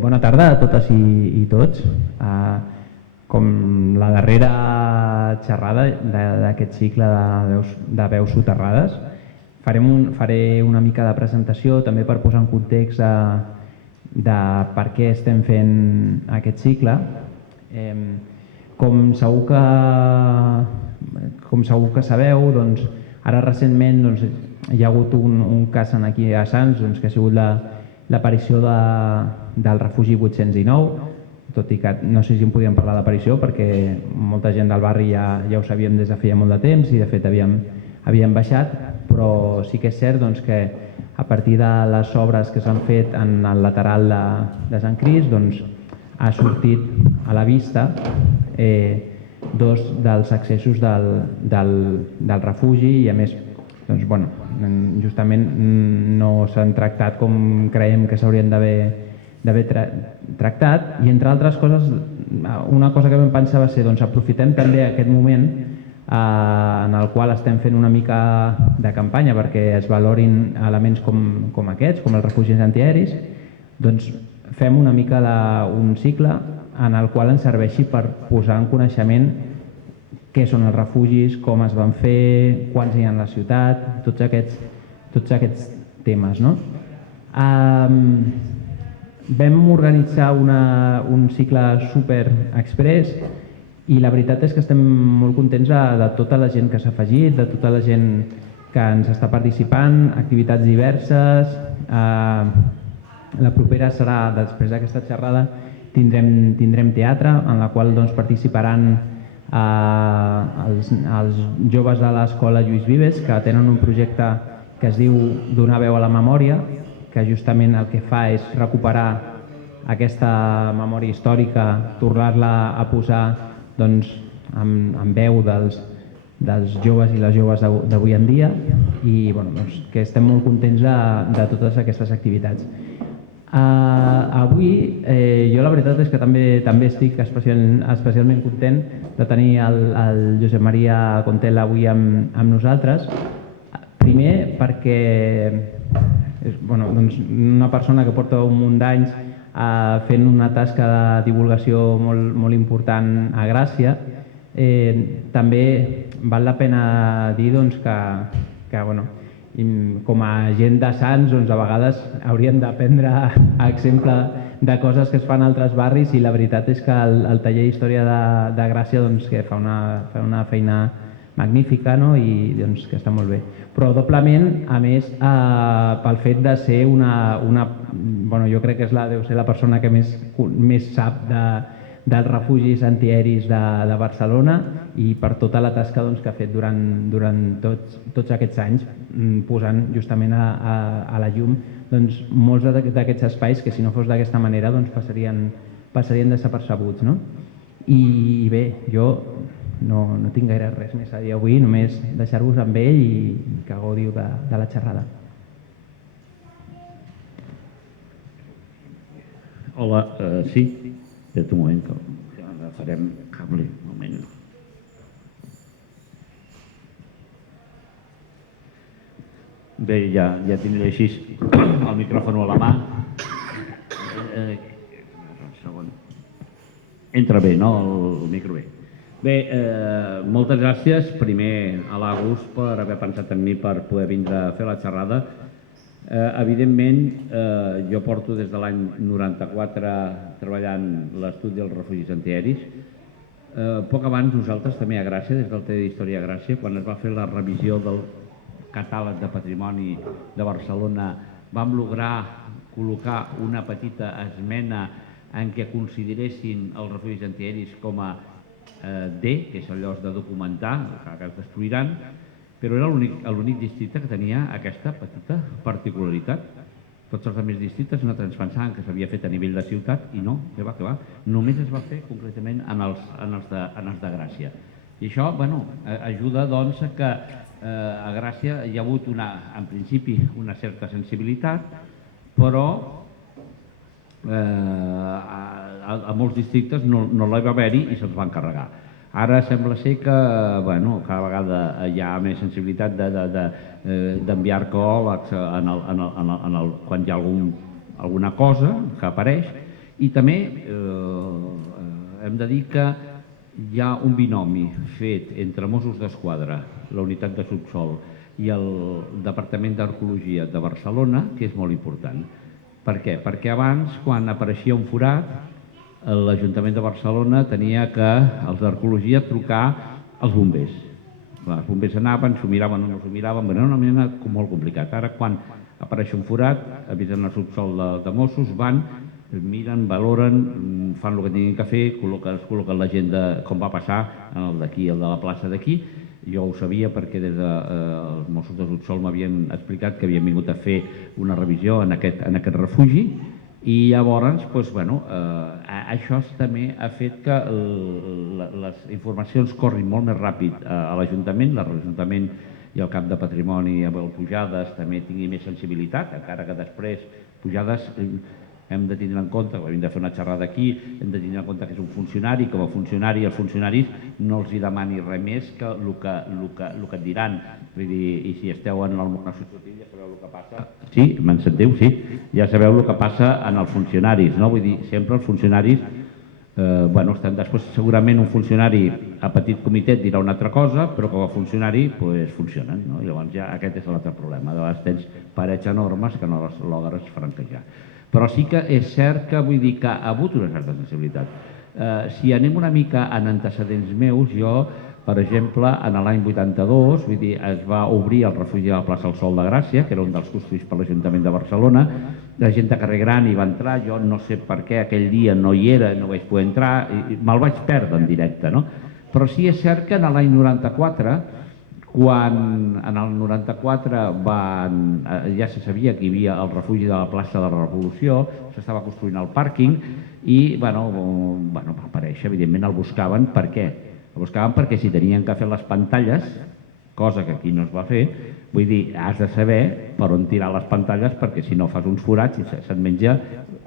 Bona tarda a totes i tots. Com la darrera xerrada d'aquest cicle de veus soterrades, faré una mica de presentació també per posar en context de per què estem fent aquest cicle. Com segur que sabeu, doncs, ara recentment hi ha hagut un cas aquí a Sants que ha sigut l'aparició del refugi 819, tot i que no sé si en podíem parlar d'aparició perquè molta gent del barri ja ho sabíem des de feia molt de temps i de fet havíem baixat, però sí que és cert que a partir de les obres que s'han fet en el lateral de Sant Crist ha sortit a la vista dos dels accessos del refugi i a més justament no s'han tractat com creiem que s'haurien d'haver tractat i entre altres coses una cosa que vam pensar va ser aprofitem també aquest moment en el qual estem fent una mica de campanya perquè es valorin elements com aquests, com els refugis antiaeris, fem una mica un cicle en el qual ens serveixi per posar en coneixement què són els refugis, com es van fer, quants hi ha a la ciutat, tots aquests temes. Vam organitzar un cicle super express i la veritat és que estem molt contents de tota la gent que s'ha afegit, de tota la gent que ens està participant, activitats diverses. La propera serà, després d'aquesta xerrada, tindrem teatre en la qual participaran els joves de l'escola Lluís Vives, que tenen un projecte que es diu Donar veu a la memòria, que justament el que fa és recuperar aquesta memòria històrica, tornar-la a posar en veu dels joves i les joves d'avui en dia i que estem molt contents de totes aquestes activitats. Avui jo la veritat és que també estic especialment content de tenir el Josep Maria Contella avui amb nosaltres. Primer perquè és una persona que porta un munt d'anys fent una tasca de divulgació molt important a Gràcia. També val la pena dir que com a gent de Sants a vegades hauríem d'aprendre exemple de coses que es fan a altres barris i la veritat és que el taller d'Història de Gràcia que fa una feina magnífica i que està molt bé. Però doblement, a més, pel fet de ser jo crec que deu ser la persona que més sap dels refugis antiaeris de Barcelona i per tota la tasca que ha fet durant tots aquests anys posant justament a la llum molts d'aquests espais que si no fos d'aquesta manera passarien desapercebuts. I bé, jo no tinc gaire res més a dir avui, només deixar-vos amb ell i que gaudiu de la xerrada. Hola, sí, espera't un moment que agafarem cable, un moment. Bé, ja tindré així el micròfon a la mà. Entra bé, no, el micro bé. Bé, moltes gràcies, primer a l'Agus per haver pensat en mi per poder vindre a fer la xerrada. Evidentment, jo porto des de l'any 94 treballant l'estudi dels refugis antiaeris. Poc abans nosaltres també a Gràcia, des del taller d'Història a Gràcia, quan es va fer la revisió del catàleg de patrimoni de Barcelona, vam lograr col·locar una petita esmena en què consideressin els refugis antiaeris com a D, que és allò de documentar, que es destruiran, però era l'únic districte que tenia aquesta petita particularitat. Tots els altres districtes nosaltres ens pensàvem que s'havia fet a nivell de ciutat i no, que va. Només es va fer concretament en els de Gràcia. I això ajuda a que a Gràcia hi ha hagut en principi una certa sensibilitat, però a molts districtes no la va haver-hi i se'ls van carregar. Ara sembla ser que cada vegada hi ha més sensibilitat d'enviar arqueòlegs quan hi ha alguna cosa que apareix, i també hem de dir que hi ha un binomi fet entre Mossos d'Esquadra, la unitat de subsol, i el Departament d'Arqueologia de Barcelona, que és molt important. Per què? Perquè abans, quan apareixia un forat, l'Ajuntament de Barcelona tenia que, els d'Arqueologia, trucar als bombers. Els bombers anaven, s'ho miraven o no s'ho miraven, era una mena molt complicat. Ara, quan apareix un forat, avisen el subsol de Mossos, van, miren, valoren, fan el que tinguin que fer, es col·loquen la gent com va passar el d'aquí, el de la plaça d'aquí. Jo ho sabia perquè des dels Mossos de subsol m'havien explicat que havien vingut a fer una revisió en aquest refugi, i llavors això també ha fet que les informacions corrin molt més ràpid a l'Ajuntament, l'Ajuntament i el cap de Patrimoni i el Pujades també tingui més sensibilitat, encara que després Pujades hem de tindre en compte, hem de fer una xerrada aquí, hem de tindre en compte que és un funcionari, com a funcionari els funcionaris no els demani res més que el que et diran. Vull dir, i si esteu en el món associatiu ja sabeu el que passa. Sí, m'enteneu? Sí, ja sabeu el que passa en els funcionaris, no? Vull dir, sempre els funcionaris, estan després segurament un funcionari a petit comitè dirà una altra cosa, però com a funcionari funcionen, no? Llavors ja aquest és l'altre problema, de vegades tens parets enormes que no les logres franquejar. Però sí que és cert que vull dir que ha hagut una certa sensibilitat. Si anem una mica en antecedents meus, jo, per exemple, en l'any 82, vull dir, es va obrir el refugi de la plaça del Sol de Gràcia, que era un dels construïts per l'Ajuntament de Barcelona. La gent de carrer Gran hi va entrar, jo no sé per què aquell dia no hi era, no vaig poder entrar, i me'l vaig perdre en directe, no? Però sí és cert que en l'any 94, quan en el 94 ja se sabia que hi havia el refugi de la plaça de la Revolució, s'estava construint el pàrquing i va aparèixer, evidentment el buscaven. Per què? El buscaven perquè si tenien que fer les pantalles, cosa que aquí no es va fer, vull dir, has de saber per on tirar les pantalles perquè si no fas uns forats i se't menja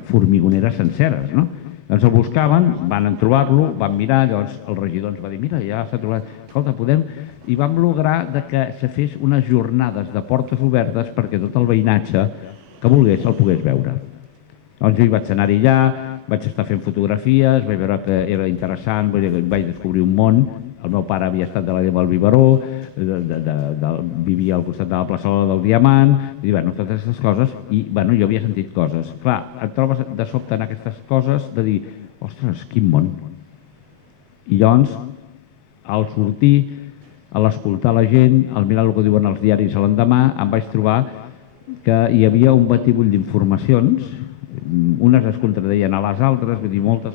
formigoneres senceres, no? Doncs el buscaven, van trobar-lo, van mirar, llavors el regidor ens va dir, mira, ja s'ha trobat, escolta, podem... I vam lograr que se fes unes jornades de portes obertes perquè tot el veïnatge que volgués el pogués veure. Llavors jo hi vaig anar-hi allà, vaig estar fent fotografies, vaig veure que era interessant, vaig descobrir un món. El meu pare havia estat de la Dema al Biberó, vivia al costat de la plaçola del Diamant, i totes aquestes coses, i jo havia sentit coses. Clar, et trobes de sobte en aquestes coses de dir, ostres, quin món. I llavors, al sortir, a l'escoltar la gent, al mirar el que diuen els diaris a l'endemà, em vaig trobar que hi havia un batibull d'informacions, unes es contradeien a les altres, vull dir, moltes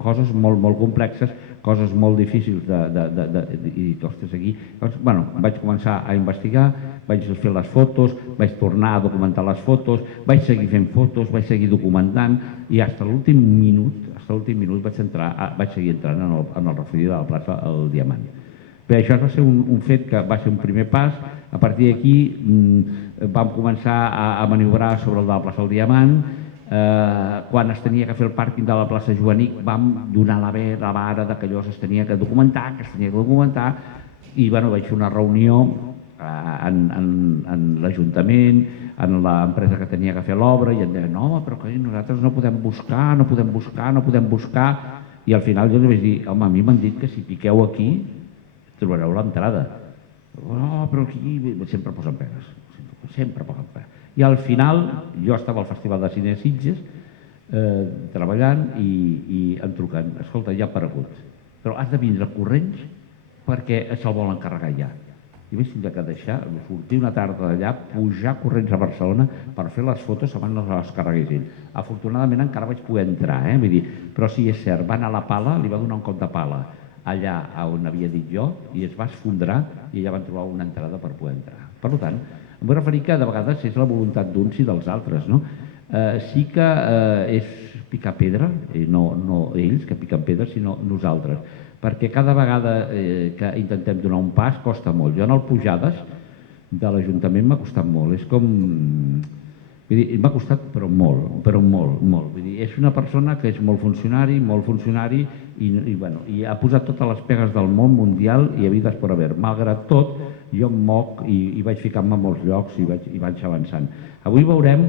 coses molt complexes, coses molt difícils i ostres, aquí... Vaig començar a investigar, vaig fer les fotos, vaig tornar a documentar les fotos, vaig seguir fent fotos, vaig seguir documentant i fins a l'últim minut vaig seguir entrant en el refugi de la plaça El Diamant. Bé, això va ser un fet que va ser un primer pas. A partir d'aquí vam començar a maniobrar sobre el de la plaça El Diamant. Quan es tenia que fer el pàrquing de la plaça Joanic vam donar la vara que allò es tenia que documentar, i vaig fer una reunió en l'Ajuntament, en l'empresa que tenia que fer l'obra, i em deien, no, però que nosaltres no podem buscar, i al final jo li vaig dir, home, a mi m'han dit que si piqueu aquí trobareu l'entrada. No, però aquí sempre posen pegues, sempre posen pegues. I al final, jo estava al Festival de Cine de Sitges treballant i em truquen, escolta, ja ha aparegut, però has de vindre corrents perquè se'l volen carregar ja. I vaig tindre que deixar, sortir una tarda d'allà, pujar corrents a Barcelona per fer les fotos abans no les carreguessin. Afortunadament encara vaig poder entrar, vull dir, però sí, és cert, va anar a la pala, li va donar un cop de pala allà on havia dit jo i es va esfondrar i allà van trobar una entrada per poder entrar. Per tant, em vull referir que de vegades és la voluntat d'uns i dels altres, no? Sí que és picar pedra, no ells que piquen pedra, sinó nosaltres, perquè cada vegada que intentem donar un pas costa molt. Jo en el Pujades de l'Ajuntament m'ha costat molt, és com... M'ha costat però molt. Vull dir, és una persona que és molt funcionari i ha posat totes les pegues del món mundial i havides per haver. Malgrat tot, jo em moc i vaig ficant-me en molts llocs i vaig avançant. Avui veurem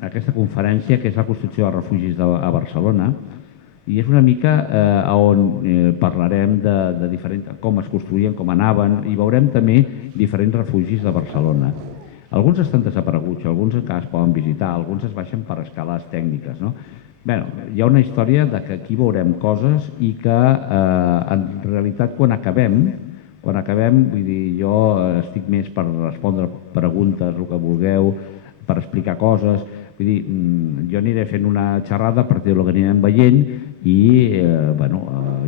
aquesta conferència, que és la construcció de refugis a Barcelona, i és una mica on parlarem de com es construïen, com anaven, i veurem també diferents refugis de Barcelona. Alguns estan desapareguts, alguns encara es poden visitar, alguns es baixen per escales tècniques, no? Bé, hi ha una història de que aquí veurem coses i que en realitat quan acabem, vull dir, jo estic més per respondre preguntes, el que vulgueu, per explicar coses, vull dir, jo aniré fent una xerrada a partir del que anirem veient i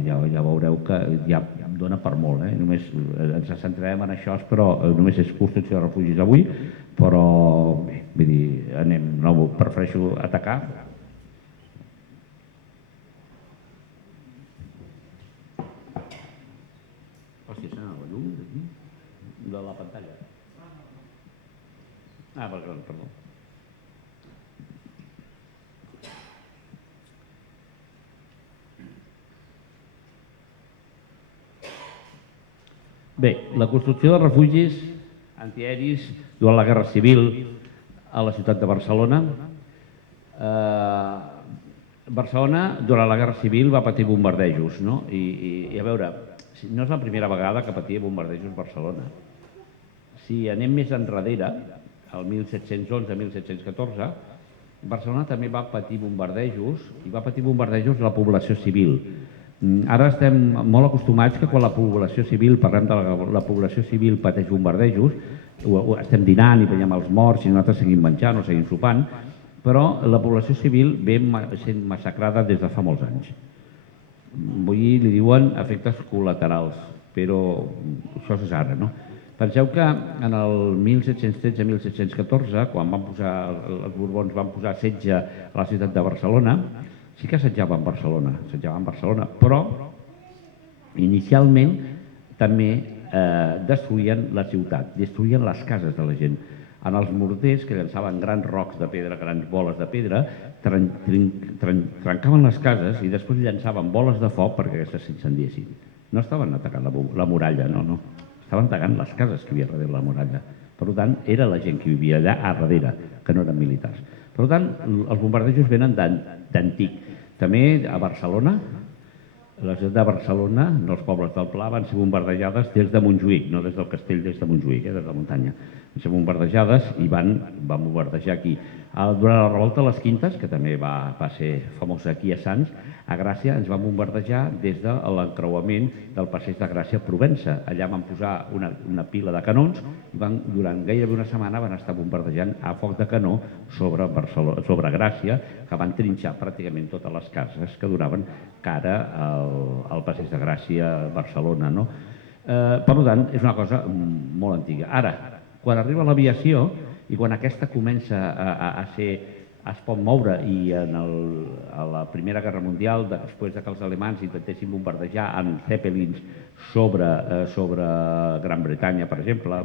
ja veureu que ja dona per molt, només ens centrarem en això, però només és construcció de refugis avui, però bé, vull dir, no prefereixo atacar. Hòstia, s'ha anat la llum d'aquí? De la pantalla. Perdó. Bé, la construcció de refugis antiaeris durant la Guerra Civil a la ciutat de Barcelona. Barcelona, durant la Guerra Civil, va patir bombardejos, no? I a veure, no és la primera vegada que patia bombardejos Barcelona. Si anem més enrere, el 1711-1714, Barcelona també va patir bombardejos, i va patir bombardejos la població civil. Ara estem molt acostumats que quan la població civil, parlem de la població civil pateix bombardejos, estem dinant i veiem els morts i nosaltres seguim menjant o seguim sopant, però la població civil ve sent massacrada des de fa molts anys. Vull dir, li diuen efectes col·laterals, però això és ara, no? Penseu que en el 1713-1714, quan els Borbons van posar setge a la ciutat de Barcelona, sí que assetjaven Barcelona, però inicialment també destruïen la ciutat, destruïen les cases de la gent. En els morters, que llançaven grans rocs de pedra, grans boles de pedra, trencaven les cases i després llançaven boles de foc perquè aquestes s'incendiessin. No estaven atacant la muralla, no. Estaven atacant les cases que hi havia darrere la muralla. Per tant, era la gent que vivia allà a darrere, que no eren militars. Per tant, els bombardejos venen d'antic. També a Barcelona, la ciutat de Barcelona, els pobles del Pla, van ser bombardejades des de Montjuïc, no des del castell, des de Montjuïc, des de la muntanya. Van ser bombardejades i van bombardejar aquí. Durant la revolta de les Quintes, que també va ser famosa aquí a Sants, a Gràcia ens van bombardejar des de l'encreuament del passeig de Gràcia a Provença. Allà van posar una pila de canons i durant gairebé una setmana van estar bombardejant a foc de canó sobre Gràcia, que van trinxar pràcticament totes les cases que donaven cara al passeig de Gràcia a Barcelona. Per tant, és una cosa molt antiga. Ara, quan arriba l'aviació i quan aquesta comença es pot moure i a la Primera Guerra Mundial, després que els alemanys intentessin bombardejar amb Zeppelins sobre Gran Bretanya, per exemple,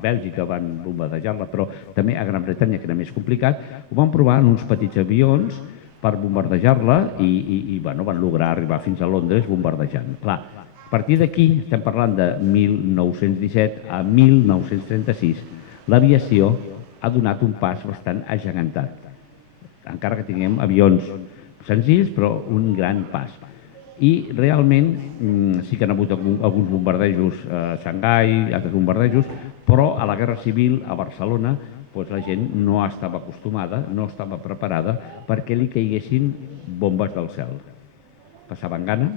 Bèlgica van bombardejar-la, però també a Gran Bretanya, que era més complicat, ho van provar en uns petits avions per bombardejar-la i van lograr arribar fins a Londres bombardejant. Clar, a partir d'aquí, estem parlant de 1917 a 1936, l'aviació ha donat un pas bastant agegantat. Encara que tinguem avions senzills, però un gran pas. I realment sí que han hagut alguns bombardejos a Xangai, altres bombardejos, però a la Guerra Civil a Barcelona la gent no estava acostumada, no estava preparada perquè li caiguessin bombes del cel. Passaven gana,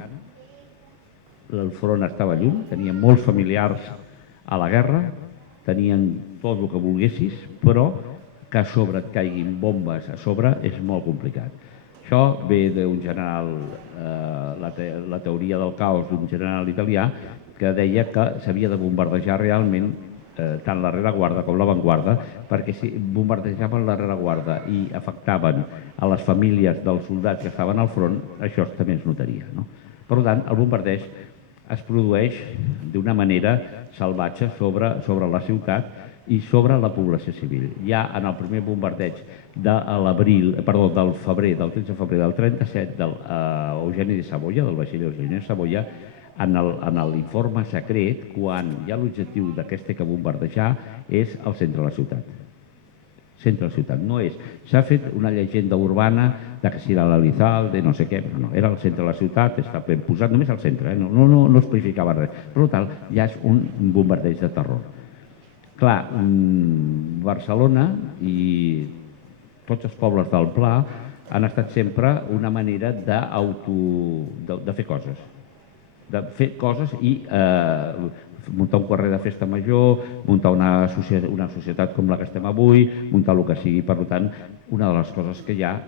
el front estava lluny, tenien molts familiars a la guerra, tenien tot el que volguessis, però que a sobre et caiguin bombes a sobre és molt complicat. Això ve d'un general, la teoria del caos d'un general italià, que deia que s'havia de bombardejar realment tant la rereguarda com l'avantguarda, perquè si bombardejaven la rereguarda i afectaven a les famílies dels soldats que estaven al front, això també es notaria. Per tant, el bombardeig es produeix d'una manera salvatge sobre la ciutat i sobre la població civil. Ja en el primer bombardeig del febrer, del 13 de febrer del 37, d'Eugeni de Savoia, del vaixell Eugeni de Savoia, en l'informe secret, quan hi ha l'objectiu d'aquest que bombardejar, és el centre de la ciutat. centre de la ciutat. No és. S'ha fet una llegenda urbana de que si era l'Elizalde, no sé què, però no, era el centre de la ciutat, està ben posat, només al centre, no especificava res. Per tant, ja és un bombardeig de terror. Clar, Barcelona i tots els pobles del Pla han estat sempre una manera de fer coses. De fer coses i muntar un carrer de festa major, muntar una societat com la que estem avui, muntar el que sigui. Per tant, una de les coses que hi ha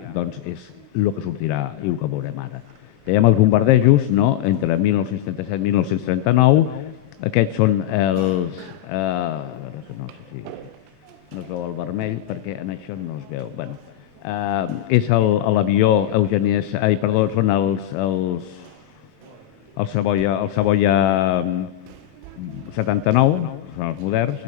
és el que sortirà i el que veurem ara. Dèiem els bombardejos entre 1937 i 1939. Aquests són els... no sé si no es veu el vermell perquè en això no es veu. És l'avió Eugenies... Perdó, són el Savoia 79, són els moderns,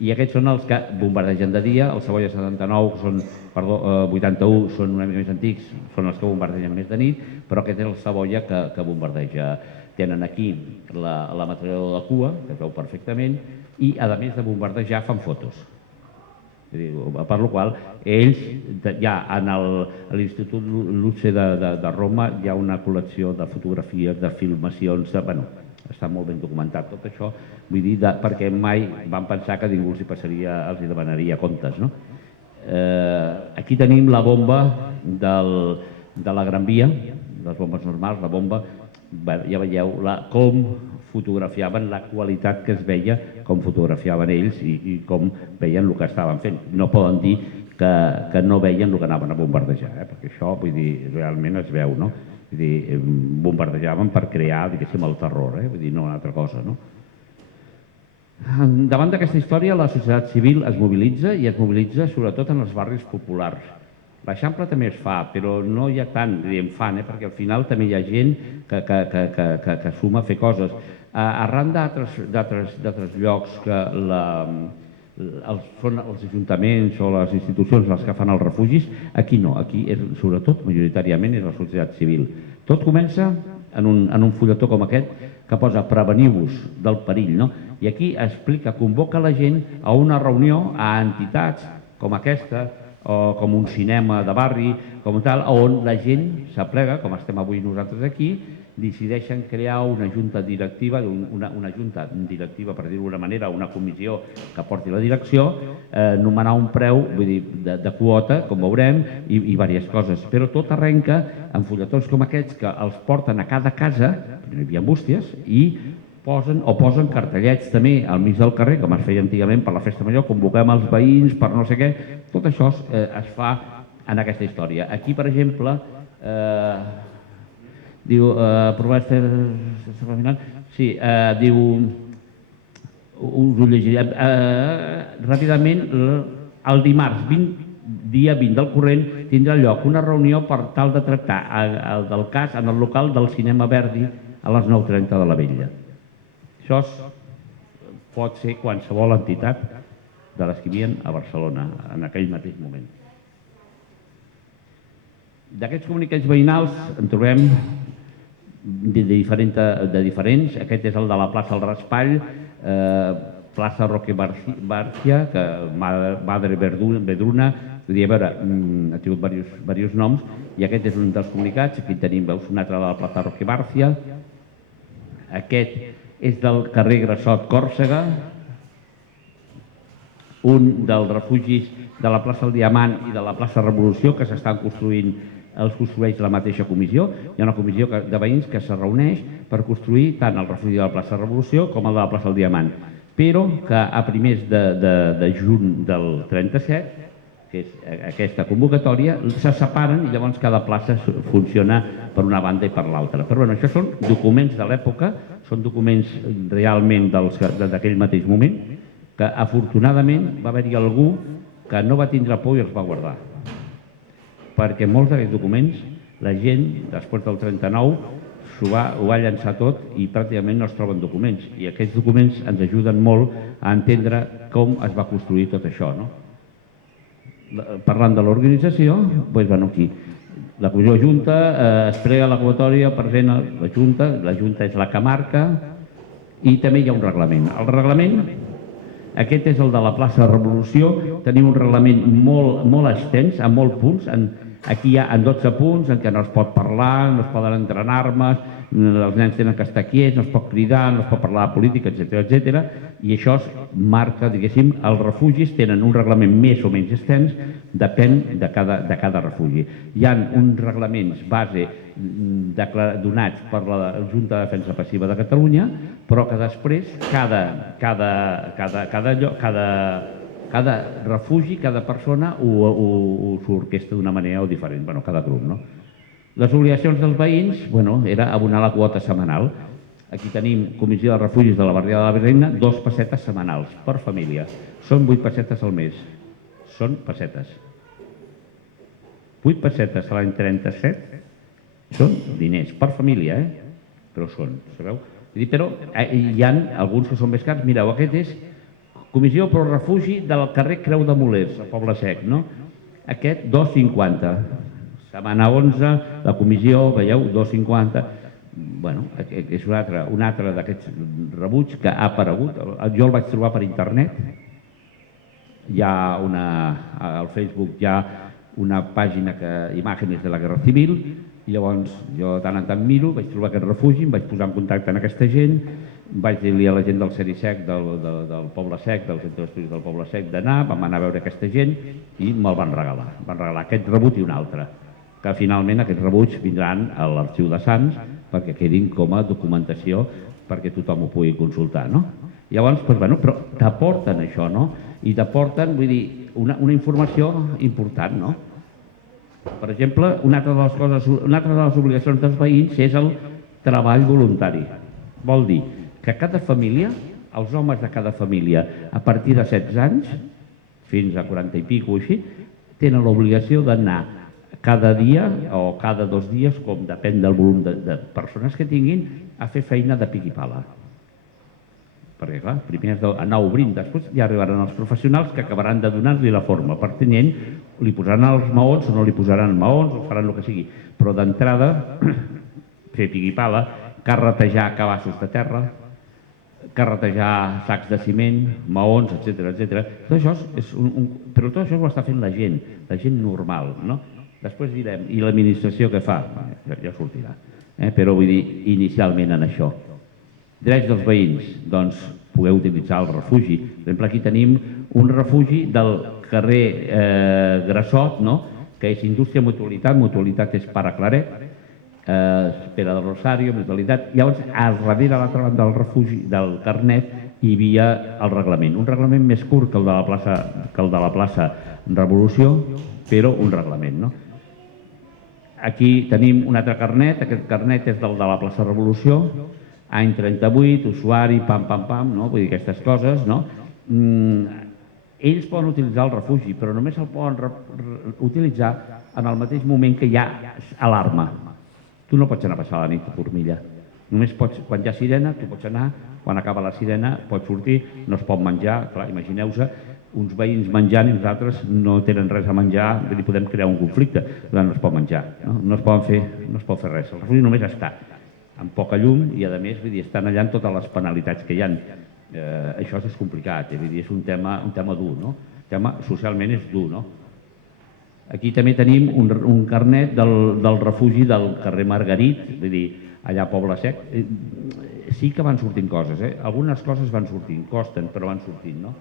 i aquests són els que bombardegen de dia. El Savoia 79, 81 són una mica més antics, són els que bombardegen més de nit, però aquest és el Savoia que bombardeja. Tenen aquí la metralladora de cua, que es veu perfectament, i a més de bombardejar fan fotos. Per la qual ells, ja a l'Institut Luce de Roma hi ha una col·lecció de fotografies, de filmacions, està molt ben documentat tot això, vull dir, perquè mai van pensar que ningú els demanaria comptes. Aquí tenim la bomba de la Gran Via, les bombes normals, la bomba, ja veieu com fotografiaven, la qualitat que es veia, com fotografiaven ells i com veien el que estaven fent. No poden dir que no veien el que anaven a bombardejar, perquè això, vull dir, realment es veu, no? Vull dir, bombardejaven per crear, diguéssim, el terror, vull dir, no una altra cosa, no? Davant d'aquesta història, la societat civil es mobilitza i es mobilitza sobretot en els barris populars. L'Eixample també es fa, però no hi ha tant, fan, perquè al final també hi ha gent que suma a fer coses. Arran d'altres llocs que són els ajuntaments o les institucions les que fan els refugis, aquí no, aquí sobretot, majoritàriament, és la societat civil. Tot comença en un fulletó com aquest que posa preveniu-vos del perill, i aquí explica, convoca la gent a una reunió, a entitats com aquesta, o com un cinema de barri, com tal, on la gent s'aplega, com estem avui nosaltres aquí, decideixen crear una junta directiva, per dir-ho d'una manera, una comissió que porti la direcció, nomenar un preu, vull dir, de quota, com veurem, i diverses coses. Però tot arrenca en fulletons com aquests que els porten a cada casa, no hi havia bústies, i posen cartellets també al mig del carrer, com es feia antigament per la festa major, convoquem els veïns per no sé què. Tot això es fa en aquesta història. Aquí, per exemple, diu, us ho llegiré ràpidament, el dimarts, dia 20 del corrent, tindrà lloc una reunió per tal de tractar el cas en el local del Cinema Verdi a les 9:30 de la Vetlla. Això pot ser qualsevol entitat de les que hi havia a Barcelona en aquell mateix moment. D'aquests comunicats veïnals en trobem de diferents. Aquest és el de la plaça del Raspall, plaça Roque Barcia, Madre Vedruna, a veure, ha tingut diversos noms, i aquest és un dels comunicats. Aquí tenim, veus, un altre de la plaça Roque Barcia. Aquest és del carrer Grassot Còrsega, un dels refugis de la plaça del Diamant i de la plaça Revolució que s'estan construint, els construeix la mateixa comissió. Hi ha una comissió de veïns que se reuneix per construir tant el refugi de la plaça Revolució com el de la plaça del Diamant, però que a primers de juny del 37, que és aquesta convocatòria, se separen i llavors cada plaça funciona per una banda i per l'altra. Però això són documents de l'època, són documents realment d'aquell mateix moment, que afortunadament va haver-hi algú que no va tindre por i els va guardar. Perquè molts d'aquests documents, la gent, després del 39, ho va llançar tot i pràcticament no es troben documents. I aquests documents ens ajuden molt a entendre com es va construir tot això. Parlant de l'organització, aquí la comissió de Junta es prega la convocatòria, present la Junta és la que marca, i també hi ha un reglament. El reglament Aquest és el de la plaça Revolució. Tenim un reglament molt extens, amb molts punts. Aquí hi ha en 12 punts en què no es pot parlar, no es poden entrar en armes, els nens tenen que estar quiets, no es pot cridar, no es pot parlar de política, etc. I això es marca, diguéssim, els refugis tenen un reglament més o menys extens, depèn de cada refugi. Hi ha uns reglaments base donats per la Junta de Defensa Passiva de Catalunya, però que després cada refugi, cada persona s'orquestra d'una manera o diferent, cada grup, no? Les obligacions dels veïns, era abonar la quota setmanal. Aquí tenim Comissió de Refugis de la Barriada de la Virreina, 2 pessetes setmanals per família. Són 8 pessetes al mes. Són pessetes. 8 pessetes a l'any 37 són diners per família, però són, sabeu? Però hi ha alguns que són més cars. Mireu, aquest és Comissió pro Refugi del carrer Creu de Molers, a Poble Sec, no? Aquest, 2,50. Setmana 11, la comissió, veieu, 2,50. És un altre d'aquests rebuig que ha aparegut. Jo el vaig trobar per internet. Al Facebook hi ha una pàgina Imágenes de la Guerra Civil, i llavors jo tant en tant miro, vaig trobar aquest refugi, em vaig posar en contacte amb aquesta gent, vaig dir-li a la gent del CERISEC, del Poble Sec, del Centre d'Estudis del Poble Sec d'anar, vam anar a veure aquesta gent i me'l van regalar. Van regalar aquest rebuig i un altre, que finalment aquests rebuig vindran a l'Arxiu de Sants perquè quedin com a documentació perquè tothom ho pugui consultar, no? Llavors, però t'aporten això, no? I t'aporten, vull dir, una informació important, no? Per exemple, una altra de les obligacions dels veïns és el treball voluntari. Vol dir que cada família, els homes de cada família, a partir de 16 anys, fins a 40 i pico o així, tenen l'obligació d'anar cada dia o cada 2 dies, com depèn del volum de persones que tinguin, a fer feina de pic i pala. Perquè, clar, primer has d'anar obrint, després ja arribaran els professionals que acabaran de donar-li la forma pertinent, li posaran els maons o no li posaran maons, o faran el que sigui, però d'entrada, fer pic i pala, carretejar cabassos de terra, carretejar sacs de ciment, maons, etc. Tot això però tot això ho està fent la gent normal, no? Després direm, i l'administració què fa? Ja sortirà, però vull dir, inicialment en això. Drets dels veïns, doncs, poder utilitzar el refugi. Per exemple, aquí tenim un refugi del carrer Grassot, que és Indústria Mutualitat, Mutualitat és Pare Claret, Pere del Rosario, Mutualitat. Llavors, al darrere, a l'altra banda del refugi, del carnet, hi havia el reglament. Un reglament més curt que el de la plaça Revolució, però un reglament, no? Aquí tenim un altre carnet, aquest carnet és del de la plaça Revolució, any 38, usuari, pam, no? Vull dir, aquestes coses, no? Ells poden utilitzar el refugi, però només el poden utilitzar en el mateix moment que hi ha alarma. Tu no pots anar a passar la nit a Formilla. Només pots, quan hi ha sirena, tu pots anar, quan acaba la sirena pots sortir, no es pot menjar, clar, imagineu-vos uns veïns menjant i nosaltres no tenen res a menjar, vull dir, podem crear un conflicte, no es pot menjar, no es pot fer res. El refugi només està amb poca llum i, a més, vull dir, estan allà amb totes les penalitats que hi ha. Això és complicat, vull dir, és un tema dur, no? El tema socialment és dur, no? Aquí també tenim un carnet del refugi del carrer Margarit, vull dir, allà a Poble Sec. Sí que van sortint coses, algunes coses van sortint, costen, però van sortint, no?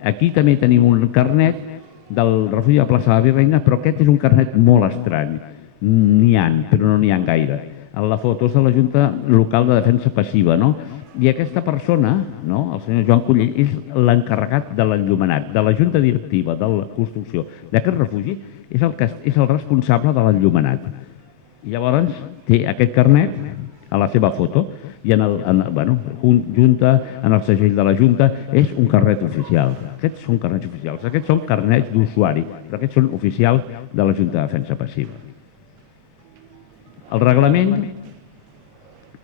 Aquí també tenim un carnet del refugi de Plaça de la Virreina, però aquest és un carnet molt estrany. N'hi ha, però no n'hi ha gaire. La foto és de la Junta Local de Defensa Passiva, no? I aquesta persona, el senyor Joan Collell, és l'encarregat de l'enllumenat, de la Junta Directiva de la construcció d'aquest refugi, és el responsable de l'enllumenat. I llavors té aquest carnet a la seva foto i en el segell de la Junta és un carnet oficial. Aquests són carnets oficials, aquests són carnets d'usuari, però aquests són oficials de la Junta de Defensa Passiva. El reglament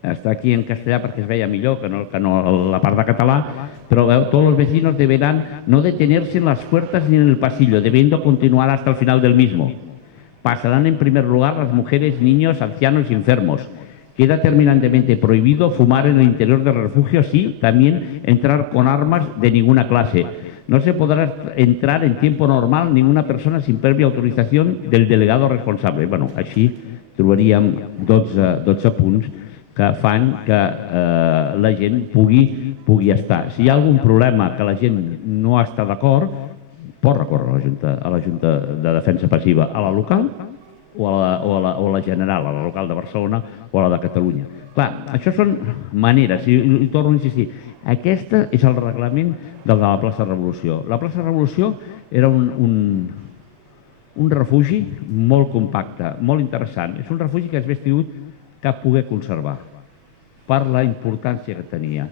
està aquí en castellà perquè es veia millor que no la part de català, però todos los vecinos deberán no detenerse en las puertas ni en el pasillo, debiendo continuar hasta el final del mismo. Pasarán en primer lugar las mujeres, niños, ancianos y enfermos. Queda terminantemente prohibido fumar en el interior del refugio, así también entrar con armas de ninguna clase. No se podrá entrar en tiempo normal ninguna persona sin prèvia autorització del delegado responsable. Bueno, així trobaríem 12 punts que fan que la gent pugui estar. Si hi ha algun problema que la gent no està d'acord, pot recórrer a la Junta de Defensa Passiva, a la local o a la general, a la local de Barcelona o a la de Catalunya. Clar, això són maneres, i torno a insistir, aquest és el reglament del de la plaça Revolució. La plaça Revolució era un refugi molt compacte, molt interessant. És un refugi que s'hauria tingut que poder conservar per la importància que tenia.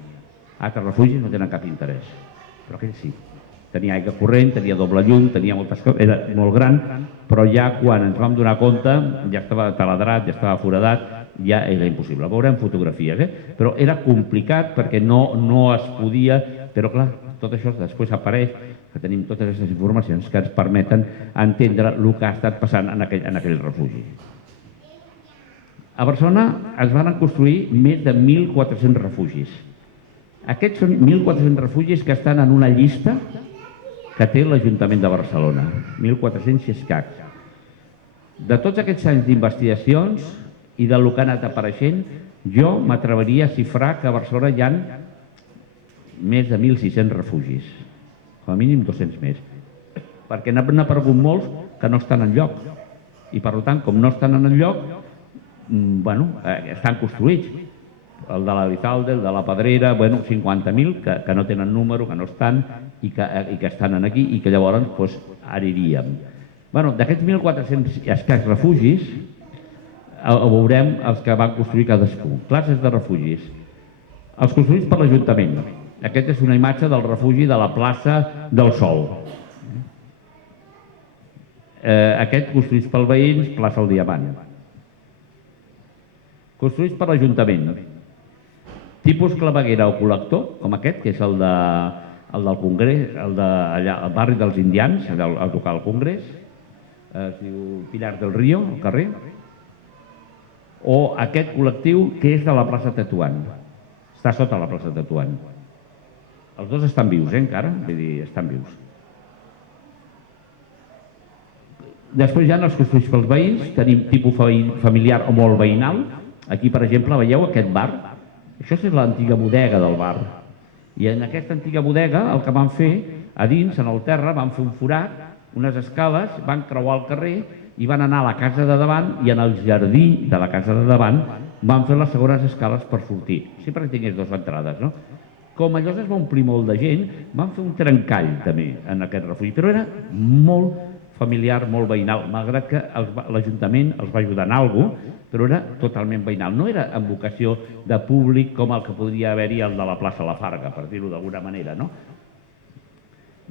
Altres refugis no tenen cap interès, però aquell sí. Tenia aigua corrent, tenia doble llum, tenia moltes coses, era molt gran, però ja quan ens vam donar compte ja estava taladrat, ja estava foradat, ja era impossible. Veurem fotografies, però era complicat perquè no es podia, però clar, tot això després apareix, que tenim totes aquestes informacions que ens permeten entendre el que ha estat passant en aquell refugi. A Barcelona es van construir més de 1.400 refugis. Aquests són 1.400 refugis que estan en una llista que té l'Ajuntament de Barcelona, 1.400 i escacs. De tots aquests anys d'investigacions i del que ha anat apareixent, jo m'atreviria a xifrar que a Barcelona hi ha més de 1.600 refugis, com a mínim 200 més, perquè n'han aparegut molts que no estan enlloc, i per tant, com no estan enlloc, estan construïts. El de la Lizalde, el de la Pedrera, 50.000 que no tenen número, que no estan i que estan aquí i que llavors aniríem. D'aquests 1.400 escacs refugis, veurem els que van construir cadascú. Classes de refugis. Els construïts per l'Ajuntament. Aquesta és una imatge del refugi de la plaça del Sol. Aquest construïts pels veïns, plaça el Diamant. Construïts per l'Ajuntament. Tipus claveguera o col·lector, com aquest, que és el del Congrés, el barri dels Indians, a tocar el Congrés, es diu Pilar del Río, al carrer, o aquest col·lectiu que és de la plaça Tetuan, està sota la plaça Tetuan. Els dos estan vius, encara, vull dir, estan vius. Després hi ha els construïts pels veïns, tenim tipus familiar o molt veïnal. Aquí, per exemple, veieu aquest bar? Això és l'antiga bodega del bar. I en aquesta antiga bodega el que van fer, a dins, en el terra, van fer un forat, unes escales, van creuar el carrer i van anar a la casa de davant i en el jardí de la casa de davant van fer les segones escales per sortir. Sí, perquè tingués dues entrades, no? Com allò es va omplir molt de gent, van fer un trencall també en aquest refugi, però era molt familiar, molt veïnal, malgrat que l'Ajuntament els va ajudar en alguna cosa, però era totalment veïnal. No era amb vocació de públic com el que podria haver-hi el de la plaça La Farga, per dir-ho d'alguna manera, no?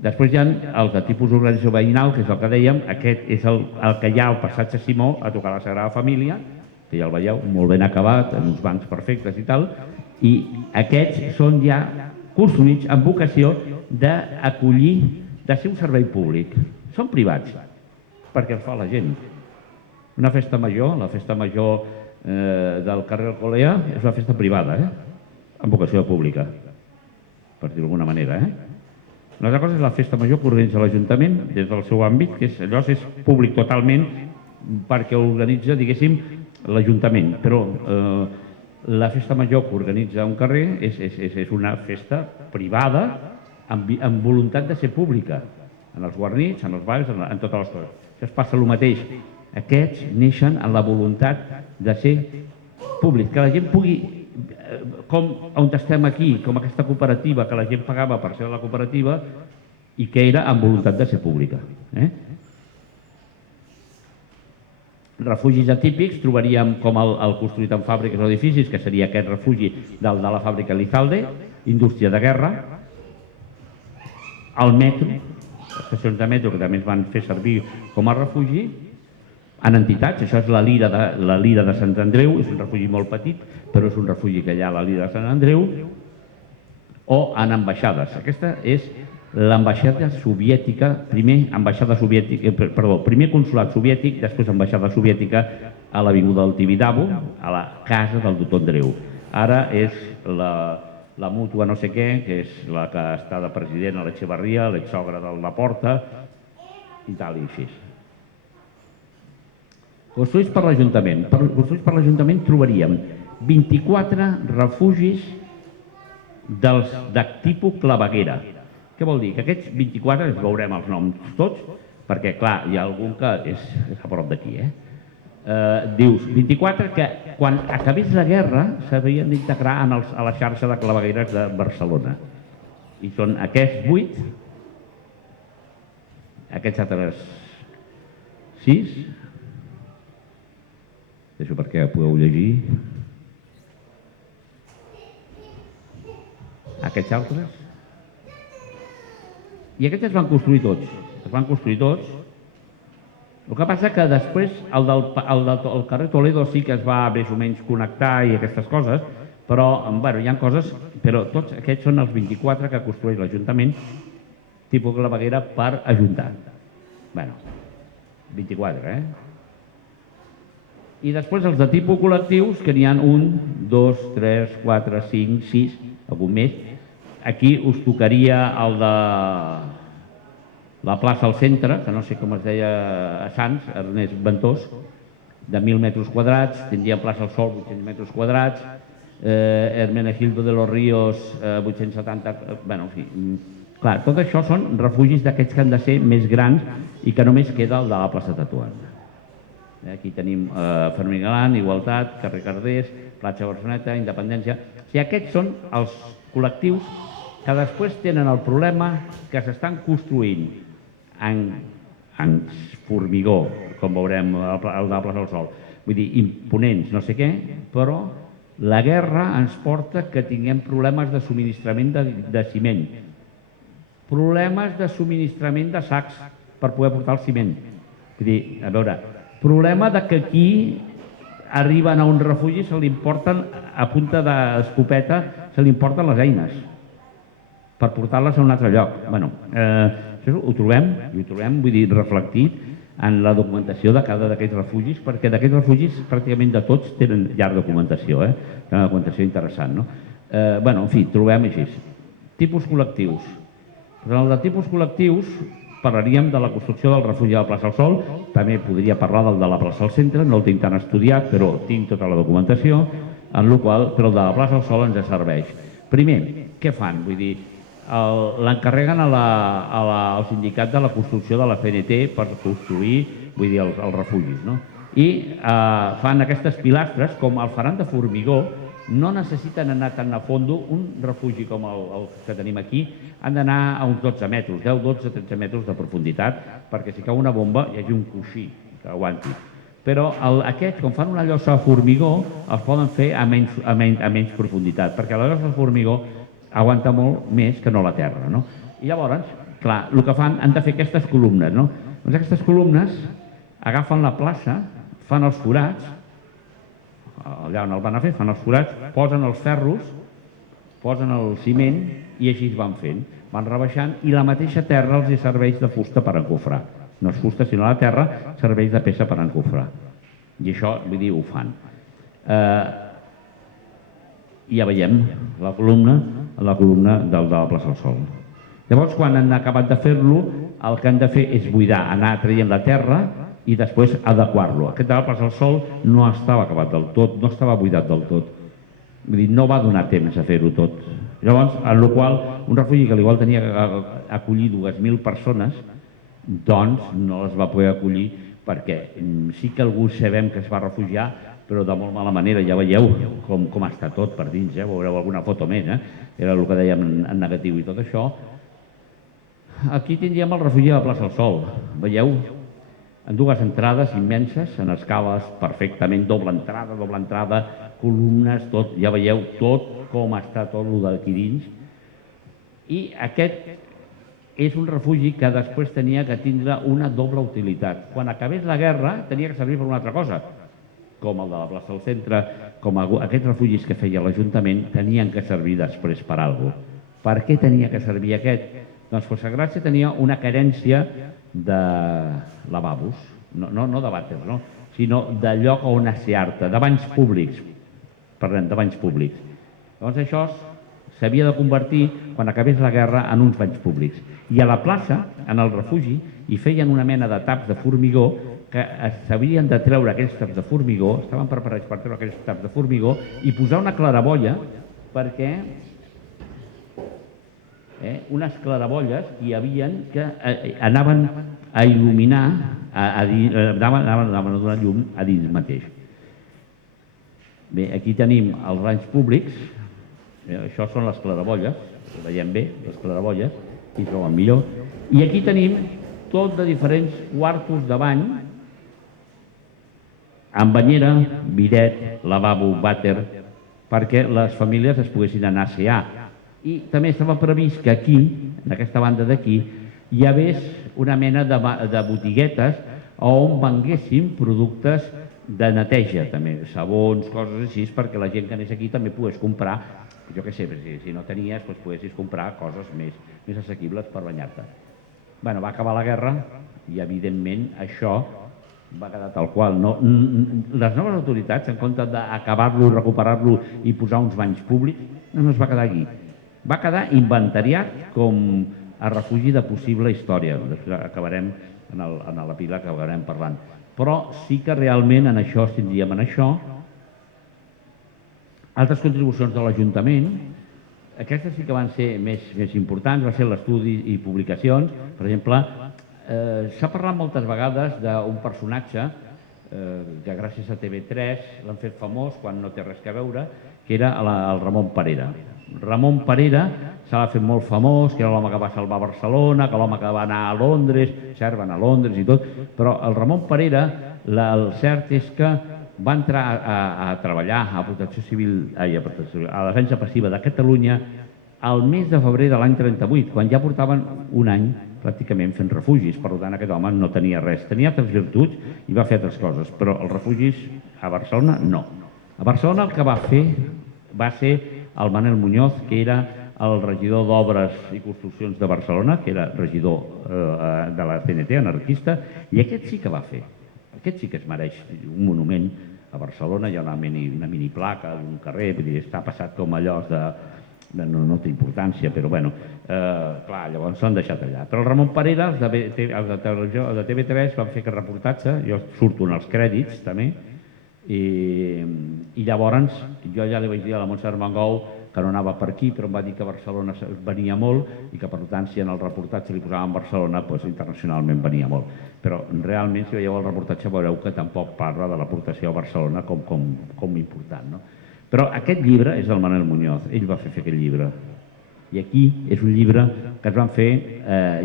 Després hi ha els de tipus organització veïnal, que és el que dèiem, aquest és el que hi ha al passatge Simó, a tocar la Sagrada Família, que ja el veieu, molt ben acabat, amb uns bancs perfectes i tal, i aquests són ja construïts amb vocació d'acollir, de ser un servei públic. Són privats, perquè els fa la gent. Una festa major, la festa major del carrer Alcolea, és una festa privada, amb vocació pública, per dir-ho d'alguna manera. Una altra cosa és la festa major que organitza l'Ajuntament des del seu àmbit, que allò és públic totalment perquè organitza, diguéssim, l'Ajuntament. Però la festa major que organitza un carrer és una festa privada amb voluntat de ser pública, en els guarnits, en els balls, en totes les coses. Això es passa el mateix. Aquests neixen en la voluntat de ser públics, que la gent pugui, com on estem aquí, com aquesta cooperativa, que la gent pagava per ser de la cooperativa i que era amb voluntat de ser pública. Refugis atípics trobaríem com el construït en fàbriques o edificis, que seria aquest refugi de la fàbrica Lizalde, indústria de guerra, el metro, estacions de metro que també es van fer servir com a refugi, en entitats, això és la Lira de Sant Andreu, és un refugi molt petit, però és un refugi que hi ha a la Lira de Sant Andreu, o en ambaixades. Aquesta és l'ambaixada soviètica, primer consolat soviètic, després ambaixada soviètica a l'Avinguda del Tibidabo, a la casa del doctor Andreu. Ara és la mútua no sé què, que és la que està de president a l'Echevarria, l'exsogra de la Porta, i tal i així. Construïts per l'Ajuntament. Construïts per l'Ajuntament trobaríem 24 refugis de tipus claveguera. Què vol dir? Que aquests 24, ens veurem els noms tots, perquè clar, hi ha algun que és a prop d'aquí, dius 24 que quan acabés la guerra s'havien d'integrar a la xarxa de clavegueres de Barcelona. I són aquests 8, aquests altres 6, deixo perquè podeu llegir, aquests altres, i aquests es van construir tots. El que passa que després el carrer Toledo sí que es va més o menys connectar i aquestes coses, però hi ha coses, però tots aquests són els 24 que construeix l'Ajuntament, tipus claveguera per ajuntar. 24, I després els de tipus col·lectius, que n'hi ha 1, 2, 3, 4, 5, 6, algun més. Aquí us tocaria el de la plaça al centre, que no sé com es deia a Sants, Ernest Ventós, de 1.000 metres quadrats, tindria plaça al Sol 800 metres quadrats, Hermenegildo de los Ríos 870, en fi. Clar, tot això són refugis d'aquests que han de ser més grans i que només queda el de la plaça Tatuant. Aquí tenim Fermín Galán, Igualtat, carrer Carders, platja Barceloneta, Independència. O sigui, aquests són els col·lectius que després tenen el problema que s'estan construint en formigó, com veurem al de la plaça del Sol. Vull dir, imponents, no sé què, però la guerra ens porta que tinguem problemes de subministrament de ciment, problemes de subministrament de sacs per poder portar el ciment. Vull dir, a veure, problema de que aquí arriben a un refugi, se li importen, a punta d'escopeta, se li importen les eines per portar-les a un altre lloc. Això ho trobem, vull dir, reflectit en la documentació de cada d'aquests refugis, perquè d'aquests refugis pràcticament de tots tenen llarga documentació, una documentació interessant, no? En fi, trobem així. Tipus col·lectius. En el de tipus col·lectius parlaríem de la construcció del refugi de la plaça del Sol, també podria parlar del de la plaça del Centre, no el tinc tan estudiat, però tinc tota la documentació, però el de la plaça del Sol ens serveix. Primer, què fan? Vull dir, l'encarreguen al sindicat de la construcció de la CNT per construir, vull dir, els refugis, no? I fan aquestes pilastres, com el faran de formigó, no necessiten anar tan a fondo. Un refugi com el que tenim aquí han d'anar a uns 12 metres, 10, 12, 13 metres de profunditat, perquè si cau una bomba hi hagi un coixí que aguanti. Però aquests, com fan una llosa de formigó, els poden fer a menys profunditat, perquè la llosa de formigó aguanta molt més que no la terra, no? I llavors, clar, el que fan, han de fer aquestes columnes, no? Doncs aquestes columnes agafen la plaça, fan els forats, allà on el van a fer, fan els forats, posen els ferros, posen el ciment i així es van fent. Van rebaixant i la mateixa terra els serveix de fusta per encofrar. No és fusta, sinó la terra serveix de peça per encofrar. I això, vull dir, ho fan. I ja veiem la columna de la plaça del Sol. Llavors, quan han acabat de fer-lo, el que han de fer és buidar, anar traient la terra i després adequar-lo. Aquest de la plaça del Sol no estava acabat del tot, no estava buidat del tot. Vull dir, no va donar temps a fer-ho tot. Llavors, en la qual un refugi que igual tenia que acollir 2.000 persones, doncs no les va poder acollir perquè sí que algú sabem que es va refugiar, però de molt mala manera. Ja veieu com està tot per dins, veureu alguna foto més, era el que dèiem en negatiu i tot això. Aquí tindríem el refugi de la plaça del Sol, veieu? En dues entrades immenses, en escales perfectament, doble entrada, columnes, tot, ja veieu tot com està tot el d'aquí dins. I aquest és un refugi que després tenia que tindre una doble utilitat. Quan acabés la guerra tenia que servir per una altra cosa, com el de la plaça del Centre, com aquests refugis que feia l'Ajuntament, tenien que servir després per alguna cosa. Per què tenia que servir aquest? Doncs Fontsagràcia tenia una carència de lavabos, no de vàters, no? sinó de lloc on s'arta, de banys públics. Parlem de banys públics. Llavors això s'havia de convertir, quan acabés la guerra, en uns banys públics. I a la plaça, en el refugi, hi feien una mena de taps de formigó que s'havien de treure aquells taps de formigó, estaven preparats per treure aquells taps de formigó i posar una claraboia perquè unes clarabolles que hi havien que anaven a il·luminar, anaven a donar llum a dins mateix. Bé, aquí tenim els banys públics, això són les clarabolles, ho veiem bé, les clarabolles, aquí troben millor, i aquí tenim tot de diferents quartos de bany, amb banyera, bidet, lavabo, vàter, perquè les famílies es poguessin anar a assear. I també estava previst que aquí, en aquesta banda d'aquí, hi hagués una mena de botiguetes on venguessin productes de neteja, també, sabons, coses així, perquè la gent que anés aquí també pogués comprar, jo què sé, si no tenies, doncs poguessis comprar coses més assequibles per banyar-te. Bé, va acabar la guerra i, evidentment, això va quedar tal qual. Les noves autoritats, en compte d'acabar-lo, recuperar-lo i posar uns banys públics, no es va quedar aquí. Va quedar inventariat com a refugi de possible història. Acabarem, en la pila que acabarem parlant. Però sí que realment en això estindríem en això. Altres contribucions de l'Ajuntament, aquestes sí que van ser més importants, va ser l'estudi i publicacions. Per exemple, s'ha parlat moltes vegades d'un personatge que gràcies a TV3 l'han fet famós quan no té res a veure, que era el Ramon Perera. Ramon Perera s'ha fet molt famós, que era l'home que va salvar Barcelona, que l'home que va anar a Londres, cert, va anar a Londres i tot, però el Ramon Perera, el cert és que va entrar a treballar a Protecció Civil, a la Defensa Passiva de Catalunya al mes de febrer de l'any 38, quan ja portaven un any pràcticament fent refugis. Per tant, aquest home no tenia res. Tenia altres virtuts i va fer altres coses, però els refugis a Barcelona no. A Barcelona el que va fer va ser el Manel Muñoz, que era el regidor d'Obres i Construccions de Barcelona, que era regidor de la CNT, anarquista, i aquest sí que va fer. Aquest sí que es mereix un monument a Barcelona, hi ha una mini placa d'un carrer, vull dir, està passat com allò no té importància, però bueno, clar, llavors s'han deixat allà. Però el Ramon Perera, els de TV3 van fer aquest reportatge, jo surto en els crèdits també, i llavors jo ja li vaig dir a la Montserrat Mangou que no anava per aquí, però em va dir que Barcelona venia molt i que per tant si en el reportatge li posàvem Barcelona, doncs internacionalment venia molt. Però realment si veieu el reportatge veureu que tampoc parla de l'aportació a Barcelona com important. Però aquest llibre és del Manel Muñoz, ell va fer aquest llibre. I aquí és un llibre que es van fer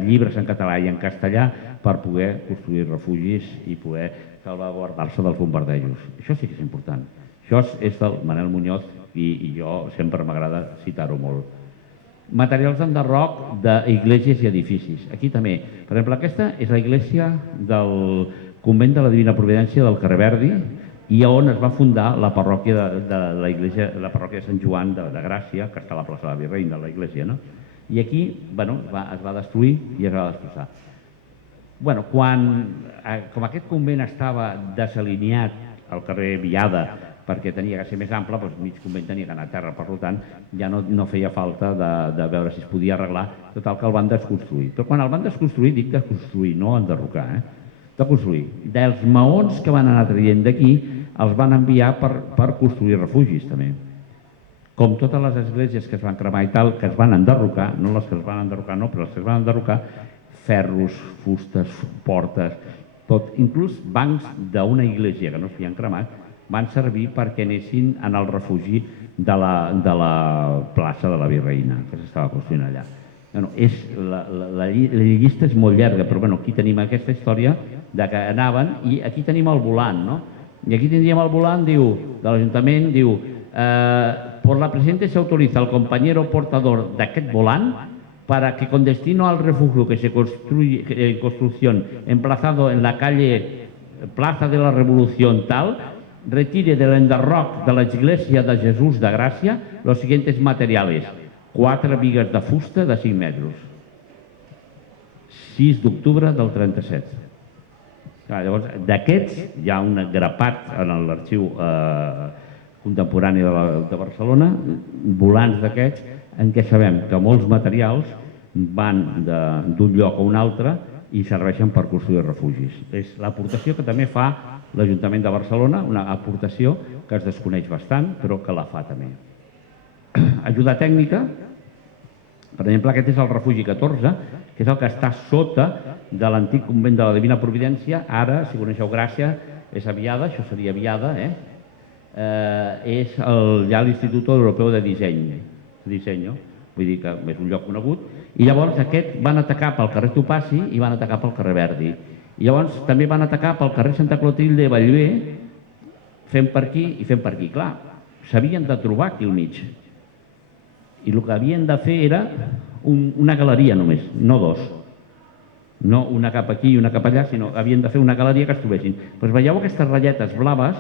llibres en català i en castellà per poder construir refugis i poder salvaguardar-se dels bombardejos. Això sí que és important. Això és del Manel Muñoz i jo sempre m'agrada citar-ho molt. Materials d'enderroc d'esglésies i edificis. Aquí també. Per exemple, aquesta és la església del convent de la Divina Providència del carrer Verdi i on es va fundar la parròquia de Sant Joan de Gràcia, que està a la plaça de la Virreina, de l'església. I aquí es va destruir i es va destrossar. Com aquest convent estava desalineat al carrer Viada perquè tenia que ser més ample, doncs mig convent tenia que anar a terra, per tant ja no feia falta de veure si es podia arreglar, total que el van desconstruir. Però quan el van desconstruir, dic desconstruir, no enderrocar, de construir. Dels maons que van anar traient d'aquí els van enviar per construir refugis també. Com totes les esglésies que es van cremar i tal, que es van enderrocar, no les que es van enderrocar, no, però les que es van enderrocar, ferros, fustes, portes, tot, inclús bancs d'una església que no s'havien cremat, van servir perquè anessin en el refugi de la plaça de la Virreina, que s'estava construint allà. La llista és molt llarga, però aquí tenim aquesta història de que anaven i aquí tenim el volant, no? I aquí tindríem el volant, diu, de l'Ajuntament, diu, por la presente se autoriza al compañero portador d'aquest volant para que con destino al refugio que se construye en construcción emplazado en la calle Plaza de la Revolución tal, retire del enderroc de la Iglesia de Jesús de Gràcia los siguientes materiales: 4 bigues de fusta de 5 metres. 6 d'octubre del 37. Llavors, d'aquests hi ha un grapat en l'arxiu contemporani de Barcelona, volants d'aquests, en què sabem que molts materials van d'un lloc a un altre i serveixen per construir refugis. És l'aportació que també fa l'Ajuntament de Barcelona, una aportació que es desconeix bastant, però que la fa també. Ajuda tècnica, per exemple, aquest és el refugi 14, que és el que està sota de l'antic convent de la Divina Providència. Ara, si coneixeu Gràcia, és Aviada, això seria Aviada, és ja l'Institut Europeu de Disseny, vull dir que és un lloc conegut, i llavors aquest van atacar pel carrer Topazi i van atacar pel carrer Verdi. I llavors també van atacar pel carrer Santa Clotilde de Bellver, fent per aquí i fent per aquí. Clar, s'havien de trobar aquí al mig. I el que havien de fer era una galeria només, no dos. No una cap aquí i una cap allà, sinó havien de fer una galeria que es trobessin. Doncs veieu aquestes ratlletes blaves,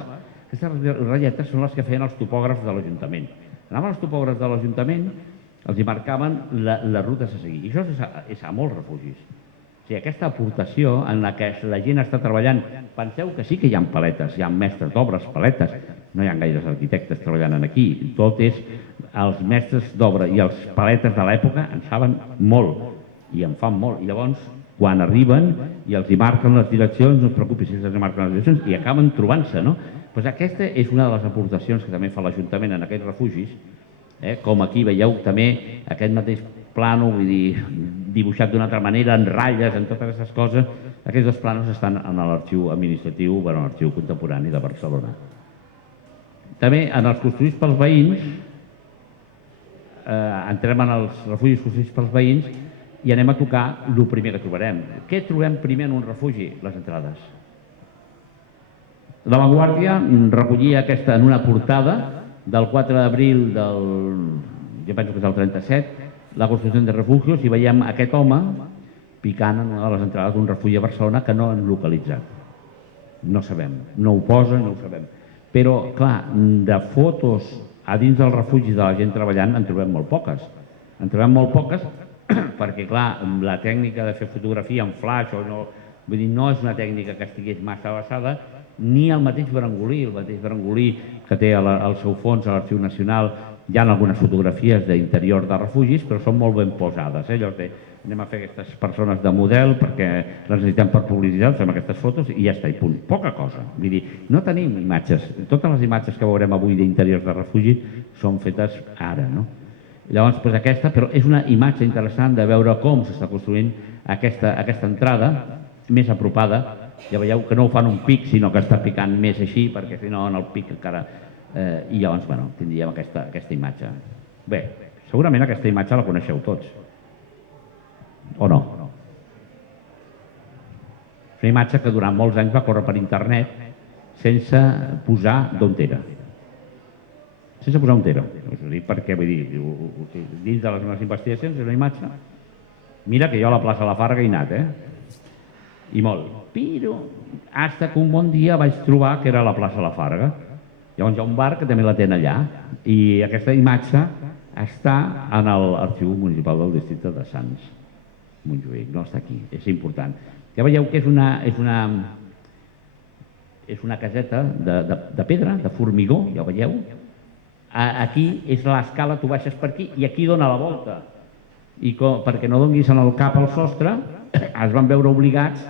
aquestes ratlletes són les que feien els topògrafs de l'Ajuntament. Anaven els topògrafs de l'Ajuntament, els hi marcaven les rutes a seguir. I això és a molts refugis. O sigui, aquesta aportació en la que la gent està treballant, penseu que sí que hi ha paletes, hi ha mestres d'obres, paletes, no hi ha gaires arquitectes treballant aquí, tot és els mestres d'obra i els paletes de l'època en saben molt i en fan molt. I llavors, quan arriben i els hi marquen les direccions, no es preocupi si els hi marquen les direccions, i acaben trobant-se, no? Doncs aquesta és una de les aportacions que també fa l'Ajuntament en aquests refugis, com aquí veieu també aquest mateix plano, vull dir, dibuixat d'una altra manera, en ratlles, en totes aquestes coses. Aquests dos planos estan en l'arxiu administratiu, en l'arxiu contemporani de Barcelona. També en els construïts pels veïns, entrem en els refugis construïts pels veïns i anem a tocar el primer que trobarem. Què trobem primer en un refugi? Les entrades. La Vanguardia recollia aquesta en una portada del 4 d'abril del, jo penso que és el 37, la construcció de refugios, i veiem aquest home picant a les entrades d'un refugi a Barcelona que no han localitzat. No sabem, no ho posa, no ho sabem. Però, clar, de fotos a dins dels refugis de la gent treballant en trobem molt poques. En trobem molt poques perquè, clar, la tècnica de fer fotografia en flash o no, vull dir, no és una tècnica que estigués massa avançada, ni el mateix Berengolí que té al seu fons a l'Arxiu Nacional, hi ha algunes fotografies d'interior de refugis, però són molt ben posades. Allò de, anem a fer aquestes persones de model perquè les necessitem per publicitat, fem aquestes fotos i ja està, i punt. Poca cosa. Vull dir, no tenim imatges. Totes les imatges que veurem avui d'interiors de refugis són fetes ara, no? Llavors, doncs aquesta, però és una imatge interessant de veure com s'està construint aquesta entrada més apropada. Ja veieu que no ho fan un pic, sinó que està picant més així, perquè si no en el pic encara... I llavors, bueno, tindríem aquesta imatge. Bé, segurament aquesta imatge la coneixeu tots. O no? És una imatge que durant molts anys va córrer per internet sense posar d'on era. Sense posar on era. Perquè, vull dir, dins de les meves investigacions és una imatge... Mira que jo a la plaça de la Farga he anat, I molt. Però, fins que un bon dia vaig trobar que era la plaça de la Farga. Llavors hi ha un bar que també la tenen allà. I aquesta imatge està en l'Arxiu Municipal del Districte de Sants. Montjuïc, no està aquí, és important. Ja veieu que és una caseta de pedra, de formigó, ja ho veieu. Aquí és l'escala, tu baixes per aquí i aquí dona la volta. I perquè no donguis en el cap al sostre, es van veure obligats,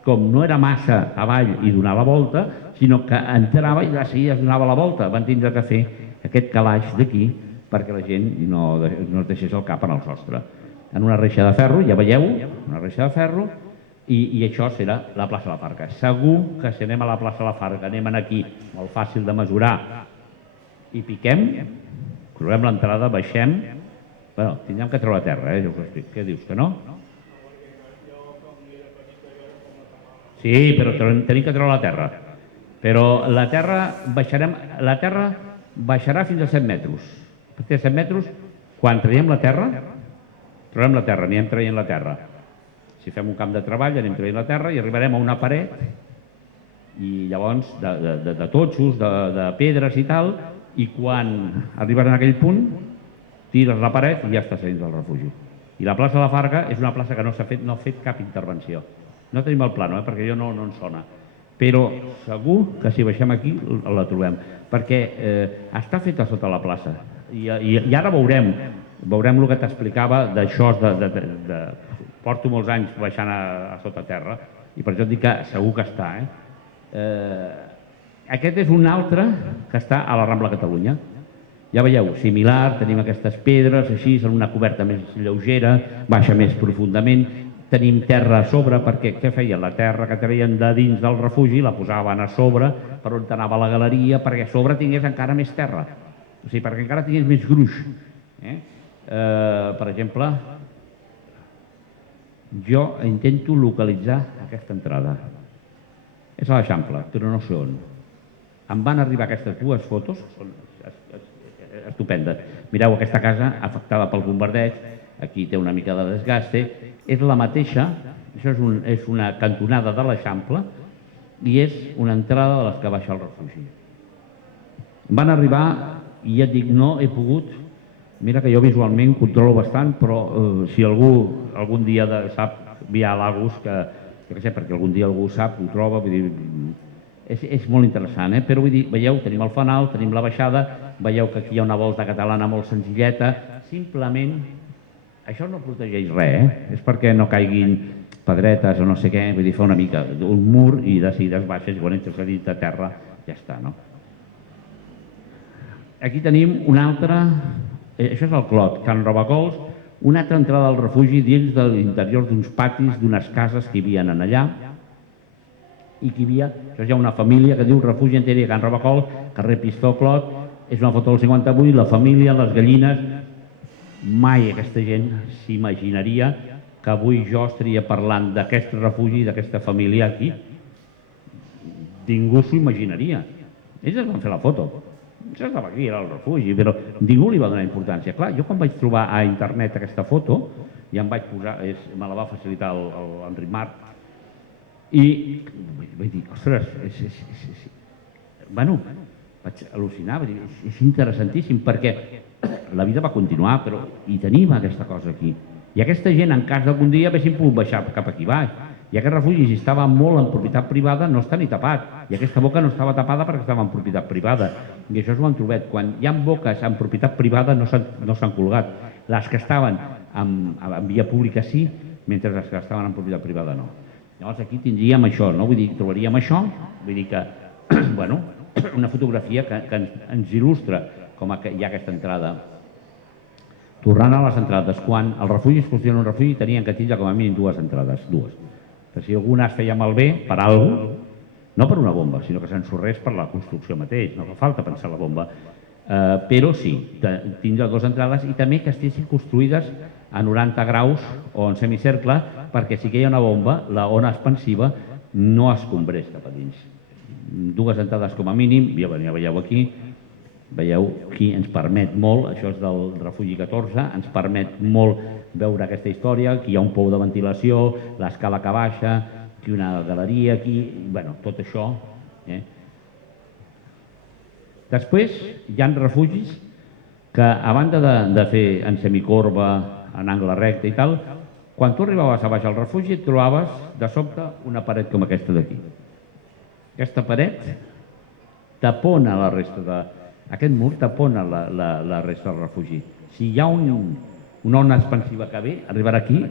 com no era massa avall i donar la volta, sinó que entrava i de seguida es donava la volta. Van tindre que fer aquest calaix d'aquí perquè la gent no es deixés el cap en el sostre. En una reixa de ferro, ja veieu, una reixa de ferro, i això serà la plaça de la Farga. Segur que si anem a la plaça de la Farga, anem aquí, molt fàcil de mesurar, i piquem, trobem l'entrada, baixem, bueno, tindrem que treure a terra, ja us ho explico. Què dius, que no? Sí, però tenim que treure la terra. Però la terra baixarà fins a 7 metres. A 7 metres, quan traiem la terra, anirem traient la terra. Si fem un camp de treball, anem traient la terra i arribarem a una paret, i llavors de totxos, de pedres i tal, i quan arribes a aquell punt, tires la paret i ja estàs dins del refugi. I la plaça de la Farga és una plaça que no ha fet cap intervenció. No tenim el plano, perquè jo no em sona. però segur que si baixem aquí la trobem, perquè està feta sota la plaça. I ara veurem el que t'explicava d'això, porto molts anys baixant a sota terra, i per això et dic que segur que està. Aquest és un altre que està a la Rambla Catalunya. Ja veieu, similar, tenim aquestes pedres, així, en una coberta més lleugera, baixa més profundament, tenim terra a sobre, perquè què feien? La terra que treien de dins del refugi la posaven a sobre per on anava la galeria, perquè a sobre tingués encara més terra, o sigui, perquè encara tingués més gruix. Per exemple, jo intento localitzar aquesta entrada. És a l'Eixample, però no sé on. Em van arribar aquestes dues fotos, són estupendes. Mireu, aquesta casa afectada pel bombardeig, aquí té una mica de desgaste, és la mateixa, això és una cantonada de l'Eixample i és una entrada de les que baixa al refugi. Van arribar i ja et dic, no he pogut, mira que jo visualment controlo bastant, però si algú algun dia sap via Lagos, que jo què sé, perquè algun dia algú sap, ho troba, vull dir, és molt interessant, però vull dir, veieu, tenim el fanal, tenim la baixada, veieu que aquí hi ha una volta catalana molt senzilleta, simplement això no protegeix res, és perquè no caiguin pedretes o no sé què, vull dir, fa una mica un mur i de seguida es baixa i quan entres a dit a terra ja està, no? Aquí tenim una altra, això és el Clot, Can Robacols, una altra entrada al refugi dins de l'interior d'uns patis, d'unes cases que hi havia allà, i que hi havia, això hi ha una família que diu Refugi Enteri a Can Robacols, carrer Pistó Clot, és una foto del 58, la família, les gallines, mai aquesta gent s'imaginaria que avui jo estaria parlant d'aquest refugi, d'aquesta família aquí. Ningú s'ho imaginaria. Ells es van fer la foto. Això estava aquí, era el refugi, però ningú li va donar importància. Clar, jo quan vaig trobar a internet aquesta foto, ja em vaig posar, me la va facilitar l'Enric Marc, i vaig dir, ostres, bueno, vaig al·lucinar, vaig dir, és interessantíssim, perquè la vida va continuar, però hi tenim aquesta cosa aquí. I aquesta gent, en cas d'algun dia, haguessin pogut baixar cap aquí baix. I aquest refugi, si estava molt en propietat privada, no està ni tapat. I aquesta boca no estava tapada perquè estava en propietat privada. I això ho han trobat. Quan hi ha boques en propietat privada no s'han colgat. Les que estaven en via pública sí, mentre les que estaven en propietat privada no. Llavors aquí tindríem això, no? Vull dir, trobaríem això, vull dir que, bueno, una fotografia que ens il·lustra com hi ha aquesta entrada. Tornant a les entrades, quan el refugi es considera un refugi tenien que tindre com a mínim dues entrades, dues. Que si alguna es feia malbé per alguna cosa, no per una bomba, sinó que s'ensorrés per la construcció mateix, no fa falta pensar la bomba, però sí, tindre dues entrades i també que estiguessin construïdes a 90 graus o en semicercle perquè si hi ha una bomba, la ona expansiva no es escombrés cap a dins. Dues entrades com a mínim, ja veieu aquí, veieu, aquí ens permet molt, això és del refugi 14, ens permet molt veure aquesta història, aquí hi ha un pou de ventilació, l'escala que baixa, aquí una galeria, aquí, bueno, tot això. Després hi ha refugis que a banda de fer en semicorba, en angle recte i tal, quan tu arribaves a baix al refugi et trobaves de sobte una paret com aquesta d'aquí. Aquesta paret tapona la resta de... Aquest mur tapona la resta del refugi. Si hi ha una ona expansiva que ve, arribarà aquí,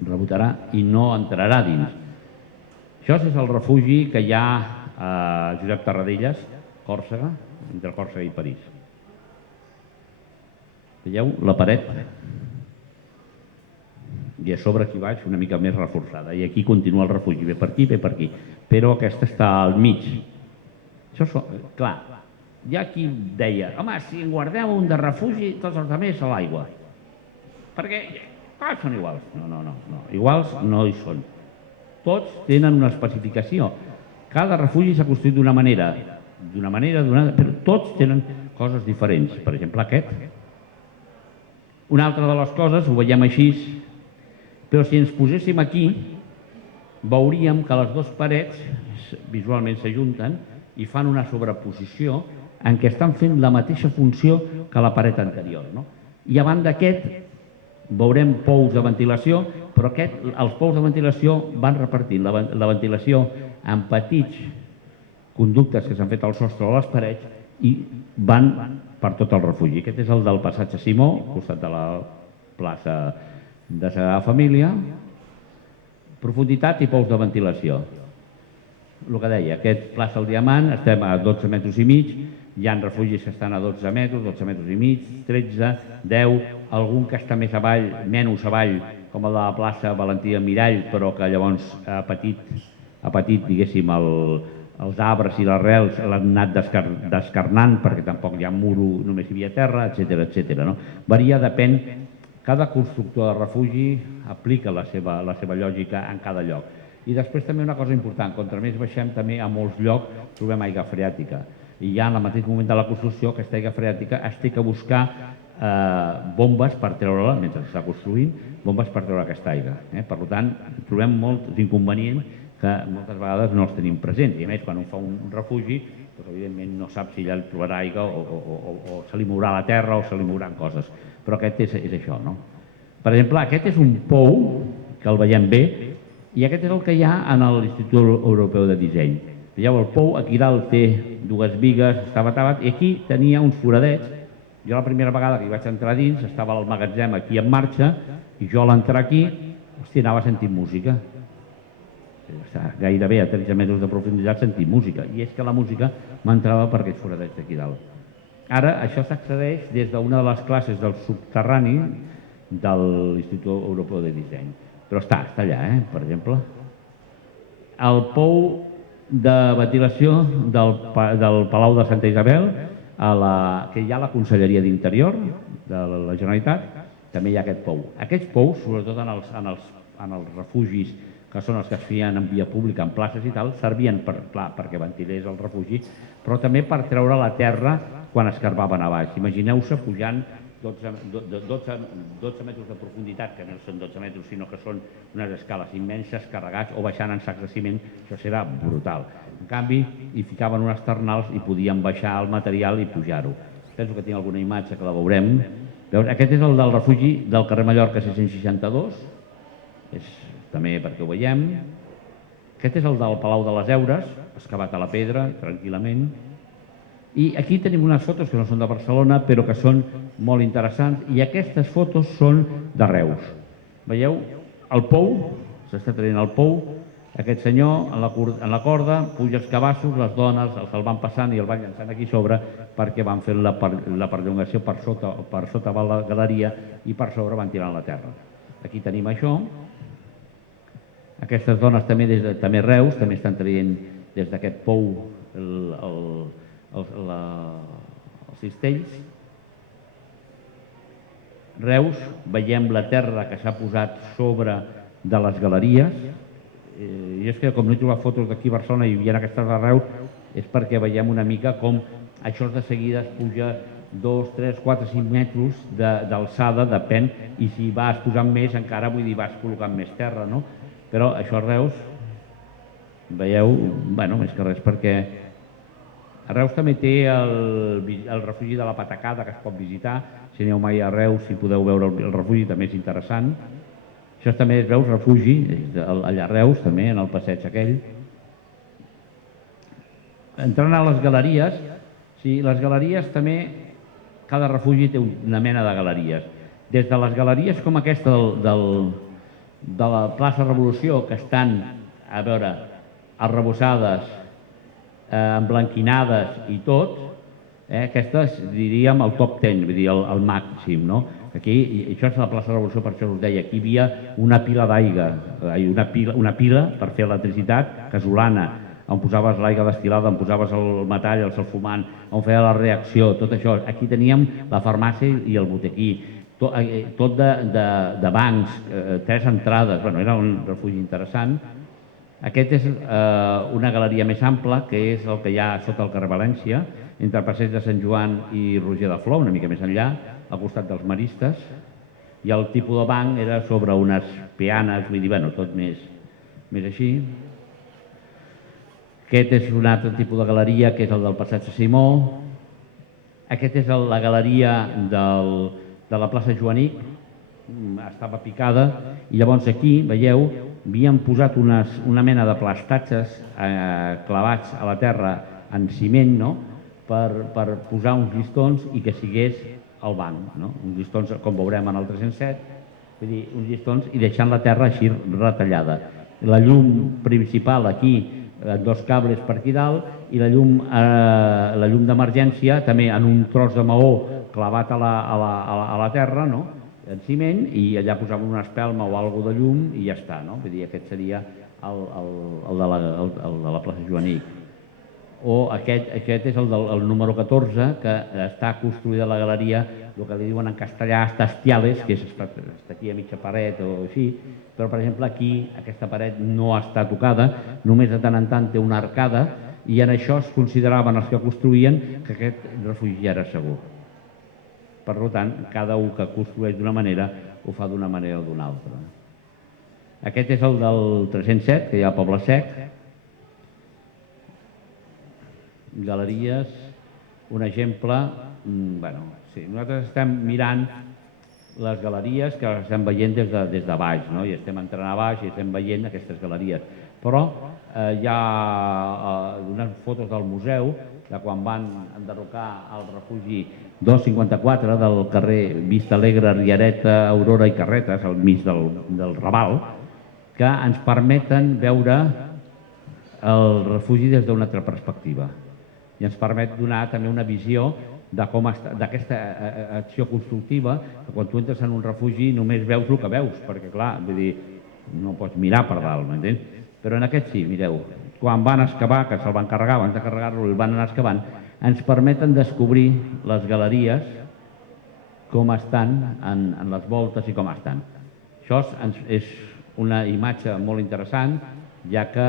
rebotarà i no entrarà dins. Això és el refugi que hi ha a Josep Tarradellas, Còrsega, entre Còrsega i París. Veieu la paret? I a sobre aquí baix una mica més reforçada. I aquí continua el refugi, ve per aquí, ve per aquí. Però aquesta està al mig. Això, clar, hi ha qui deia, home, si en guardeu un de refugi, tots els altres a l'aigua. Perquè, clar, són iguals. No, iguals no hi són. Tots tenen una especificació. Cada refugi s'ha construït d'una manera, però tots tenen coses diferents. Per exemple, aquest. Una altra de les coses, ho veiem així, però si ens poséssim aquí, veuríem que les dues parets visualment s'ajunten i fan una sobreposició en què estan fent la mateixa funció que la paret anterior. I a banda d'aquest, veurem pous de ventilació, però els pous de ventilació van repartint la ventilació en petits conductes que s'han fet al sostre o a les parets i van per tot el refugi. Aquest és el del passatge Simó, al costat de la plaça de Sagrada Família. Profunditat i pous de ventilació. El que deia, aquest plaça del Diamant, estem a 12 metres i mig, hi ha refugis que estan a 12 metres i mig, 13, 10, algun que està més avall, menys avall, com el de la plaça Valentí Mirall, però que llavors ha patit, diguéssim, els arbres i les rels l'han anat descarnant perquè tampoc hi ha muro, només hi havia terra, etc. Varia, depèn, cada constructor de refugi aplica la seva lògica en cada lloc. I després també una cosa important, contra més baixem també a molts llocs trobem aigua freàtica. I ja en el mateix moment de la construcció, aquesta aigua freàtica es té que buscar bombes per treure-la, mentre s'està construint, bombes per treure aquesta aigua. Per tant, trobem molts inconvenients que moltes vegades no els tenim presents. I a més, quan un fa un refugi, evidentment no sap si allà trobarà aigua o se li mourà la terra o se li mouran coses. Però aquest és això. Per exemple, aquest és un pou, que el veiem bé, i aquest és el que hi ha a l'Institut Europeu de Disseny. Veieu, el pou aquí dalt té dues bigues, estava tapat, i aquí tenia uns foradets. Jo la primera vegada que hi vaig entrar dins, estava el magatzem aquí en marxa, i jo a l'entrar aquí, anava sentint música. Gairebé a 13 metres de profunditat sentint música, i és que la música m'entrava per aquests foradets d'aquí dalt. Ara, això s'accedeix des d'una de les classes del subterrani de l'Institut Europeu de Disseny. Però està allà, per exemple. El pou de ventilació del Palau de Santa Isabel, que hi ha a la Conselleria d'Interior de la Generalitat, també hi ha aquest pou. Aquests pous, sobretot en els refugis que són els que es feien en via pública, en places i tal, servien perquè ventilés el refugi, però també per treure la terra quan escarbaven a baix. Imagineu-se pujant 12 metres de profunditat, que no són 12 metres, sinó que són unes escales immenses, carregats, o baixant en sacs de ciment, això serà brutal. En canvi, hi ficaven unes ternals i podien baixar el material i pujar-ho. Penso que tinc alguna imatge que la veurem. Aquest és el del refugi del carrer Mallorca 662, també perquè ho veiem. Aquest és el del Palau de les Heures, excavat a la pedra, tranquil·lament. I aquí tenim unes fotos que no són de Barcelona, però que són molt interessants, i aquestes fotos són de Reus. Veieu? El pou, s'està traient el pou, aquest senyor en la corda, puja els cabassos, les dones se'l van passant i el van llançant aquí sobre perquè van fer la perllongació per sota de la galeria i per sobre van tirant la terra. Aquí tenim això. Aquestes dones també Reus, també estan traient des d'aquest pou els cistells. Reus, veiem la terra que s'ha posat sobre de les galeries, i és que com no he trobat fotos d'aquí a Barcelona i hi havia aquestes de Reus, és perquè veiem una mica com això de seguida es puja 2, 3, 4, 5 metres d'alçada, depèn, i si vas posant més encara, vull dir, vas col·locant més terra, no? Però això a Reus, veieu, bueno, més que res perquè a Reus també té el refugi de la Patacada, que es pot visitar. Si aneu mai a Reus, si podeu veure el refugi, també és interessant. Això també es veu refugi, allà a Reus, també, en el passeig aquell. Entrant a les galeries, sí, les galeries també, cada refugi té una mena de galeries. Des de les galeries com aquesta de la plaça Revolució, que estan, a veure, arrebossades, emblanquinades i tot, aquestes diríem el top 10, vull dir, el màxim, no? Aquí, això és la plaça Revolució, per això us deia, aquí hi havia una pila d'aigua, una pila per fer electricitat casolana, on posaves l'aigua destil·lada, on posaves el metall, el sulfumant, on feia la reacció, tot això. Aquí teníem la farmàcia i el botequí, tot de bancs, 3 entrades, era un refugi interessant. Aquest és una galeria més ampla, que és el que hi ha sota el carrer València, entre el passeig de Sant Joan i Roger de Flor, una mica més enllà, al costat dels maristes, i el tipus de banc era sobre unes peanes, vull dir, tot més així. Aquest és un altre tipus de galeria, que és el del passatge Simó. Aquest és la galeria de la plaça Joanic, estava picada, i llavors aquí, veieu, havien posat una mena de plastatges clavats a la terra en ciment, no?, per posar uns llistons i que sigués el banc, no? Uns llistons, com veurem en el 307, vull dir, uns llistons, i deixant la terra així retallada. La llum principal aquí, dos cables per aquí dalt, i la llum d'emergència també en un tros de maó clavat a la terra, no?, en ciment, i allà posàvem una espelma o alguna de llum i ja està, no? Vull dir, aquest seria el de la plaça Joanic. O aquest és el número 14, que està construïda a la galeria, el que li diuen en castellà estastiales, que està aquí a mitja paret o així, però per exemple aquí aquesta paret no està tocada, només de tant en tant té una arcada, i en això es consideraven els que construïen que aquest refugi era segur. Per tant, cada un que construeix d'una manera ho fa d'una manera o d'una altra. Aquest és el del 307, que hi ha a Poble Sec. Galeries, un exemple, sí, nosaltres estem mirant les galeries que les estem veient des de baix, no? I estem entrant a baix i estem veient aquestes galeries. Però hi ha unes fotos del museu de quan van enderrocar el refugi 254 del carrer Vista Alegre, Riereta, Aurora i Carretes, al mig del Raval, que ens permeten veure el refugi des d'una altra perspectiva. I ens permet donar també una visió d'aquesta acció constructiva, que quan tu entres en un refugi només veus el que veus, perquè clar, vull dir, no pots mirar per dalt, m'entens? Però en aquest sí, mireu, quan van excavar, que se'l van carregar, abans de carregar-lo el van anar excavant, ens permeten descobrir les galeries com estan en les voltes i com estan. Això és una imatge molt interessant, ja que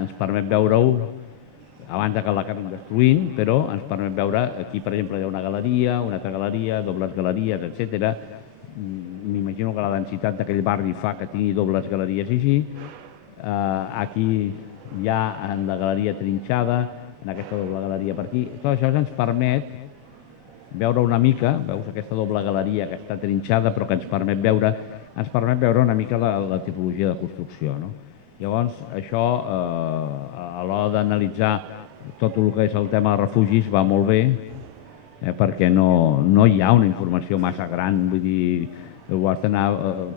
ens permet veure-ho abans que l'acabem destruint, però ens permet veure, aquí per exemple hi ha una altra galeria, dobles galeries, etc. M'imagino que la densitat d'aquell barri fa que tingui dobles galeries així. Aquí hi ha en la galeria trinxada, en aquesta doble galeria per aquí. Tot això ens permet veure una mica, veus aquesta doble galeria que està trinxada però que ens permet veure una mica la tipologia de construcció, no? Llavors, això, a l'hora d'analitzar tot el que és el tema de refugis va molt bé, perquè no hi ha una informació massa gran, vull dir, ho has d'anar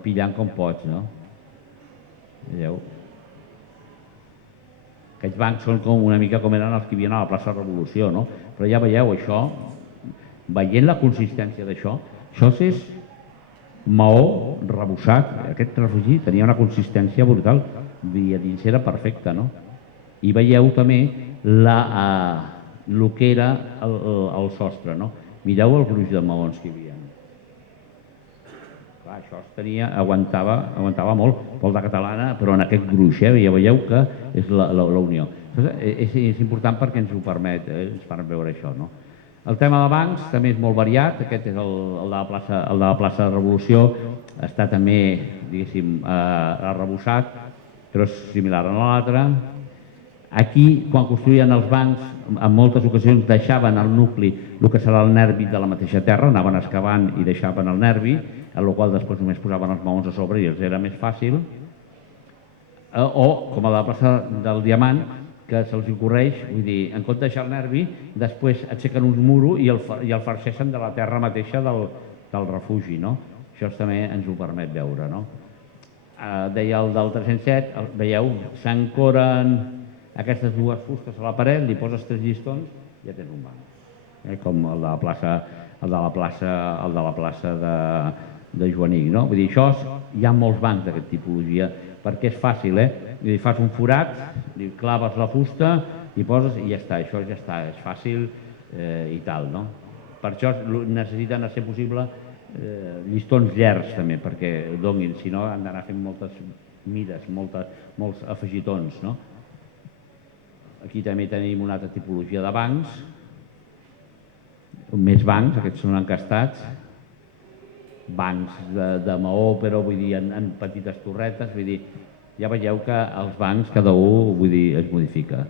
pillant com pots, no? Veieu? Aquests bancs són una mica com eren els que hi havia a la plaça Revolució, no? Però ja veieu això, veient la consistència d'això, això és maó rebussat, aquest refugi tenia una consistència brutal, i a dins era perfecte, no? I veieu també el que era el sostre, no? Mireu el gruix de maons que hi havia. Clar, això aguantava molt, vol de catalana, però en aquest gruix, ja veieu que és la unió. És important perquè ens ho permet, ens permet veure això, no? El tema de bancs també és molt variat, aquest és el de la plaça de Revolució, està també, diguéssim, arrebossat, però és similar a l'altre. Aquí, quan construïen els bancs, en moltes ocasions deixaven al nucli el que serà el nervi de la mateixa terra, anaven excavant i deixaven el nervi, en el qual després només posaven els maons a sobre i els era més fàcil. O, com a la plaça del Diamant, que se'ls ocorreix, vull dir, en compte de deixar el nervi, després aixequen un muro i el farceixen de la terra mateixa del refugi, no? Això també ens ho permet veure, no? Deia el del 307, veieu, s'ancoren aquestes dues fustes a la paret, li poses 3 llistons i ja tens un banc. Com el de la plaça de Joanic, no? Vull dir, hi ha molts bancs d'aquesta tipologia, perquè és fàcil, fas un forat, claves la fusta, hi poses i ja està, això ja està, és fàcil i tal, no? Per això necessiten, a ser possible, llistons llargs també, perquè donin, si no han d'anar fent moltes mides, molts afegitons, no? Aquí també tenim una altra tipologia de bancs, més bancs, aquests són encastats, bancs de maó, però vull dir en petites torretes, vull dir, ja veieu que els bancs cada un, vull dir, es modifica.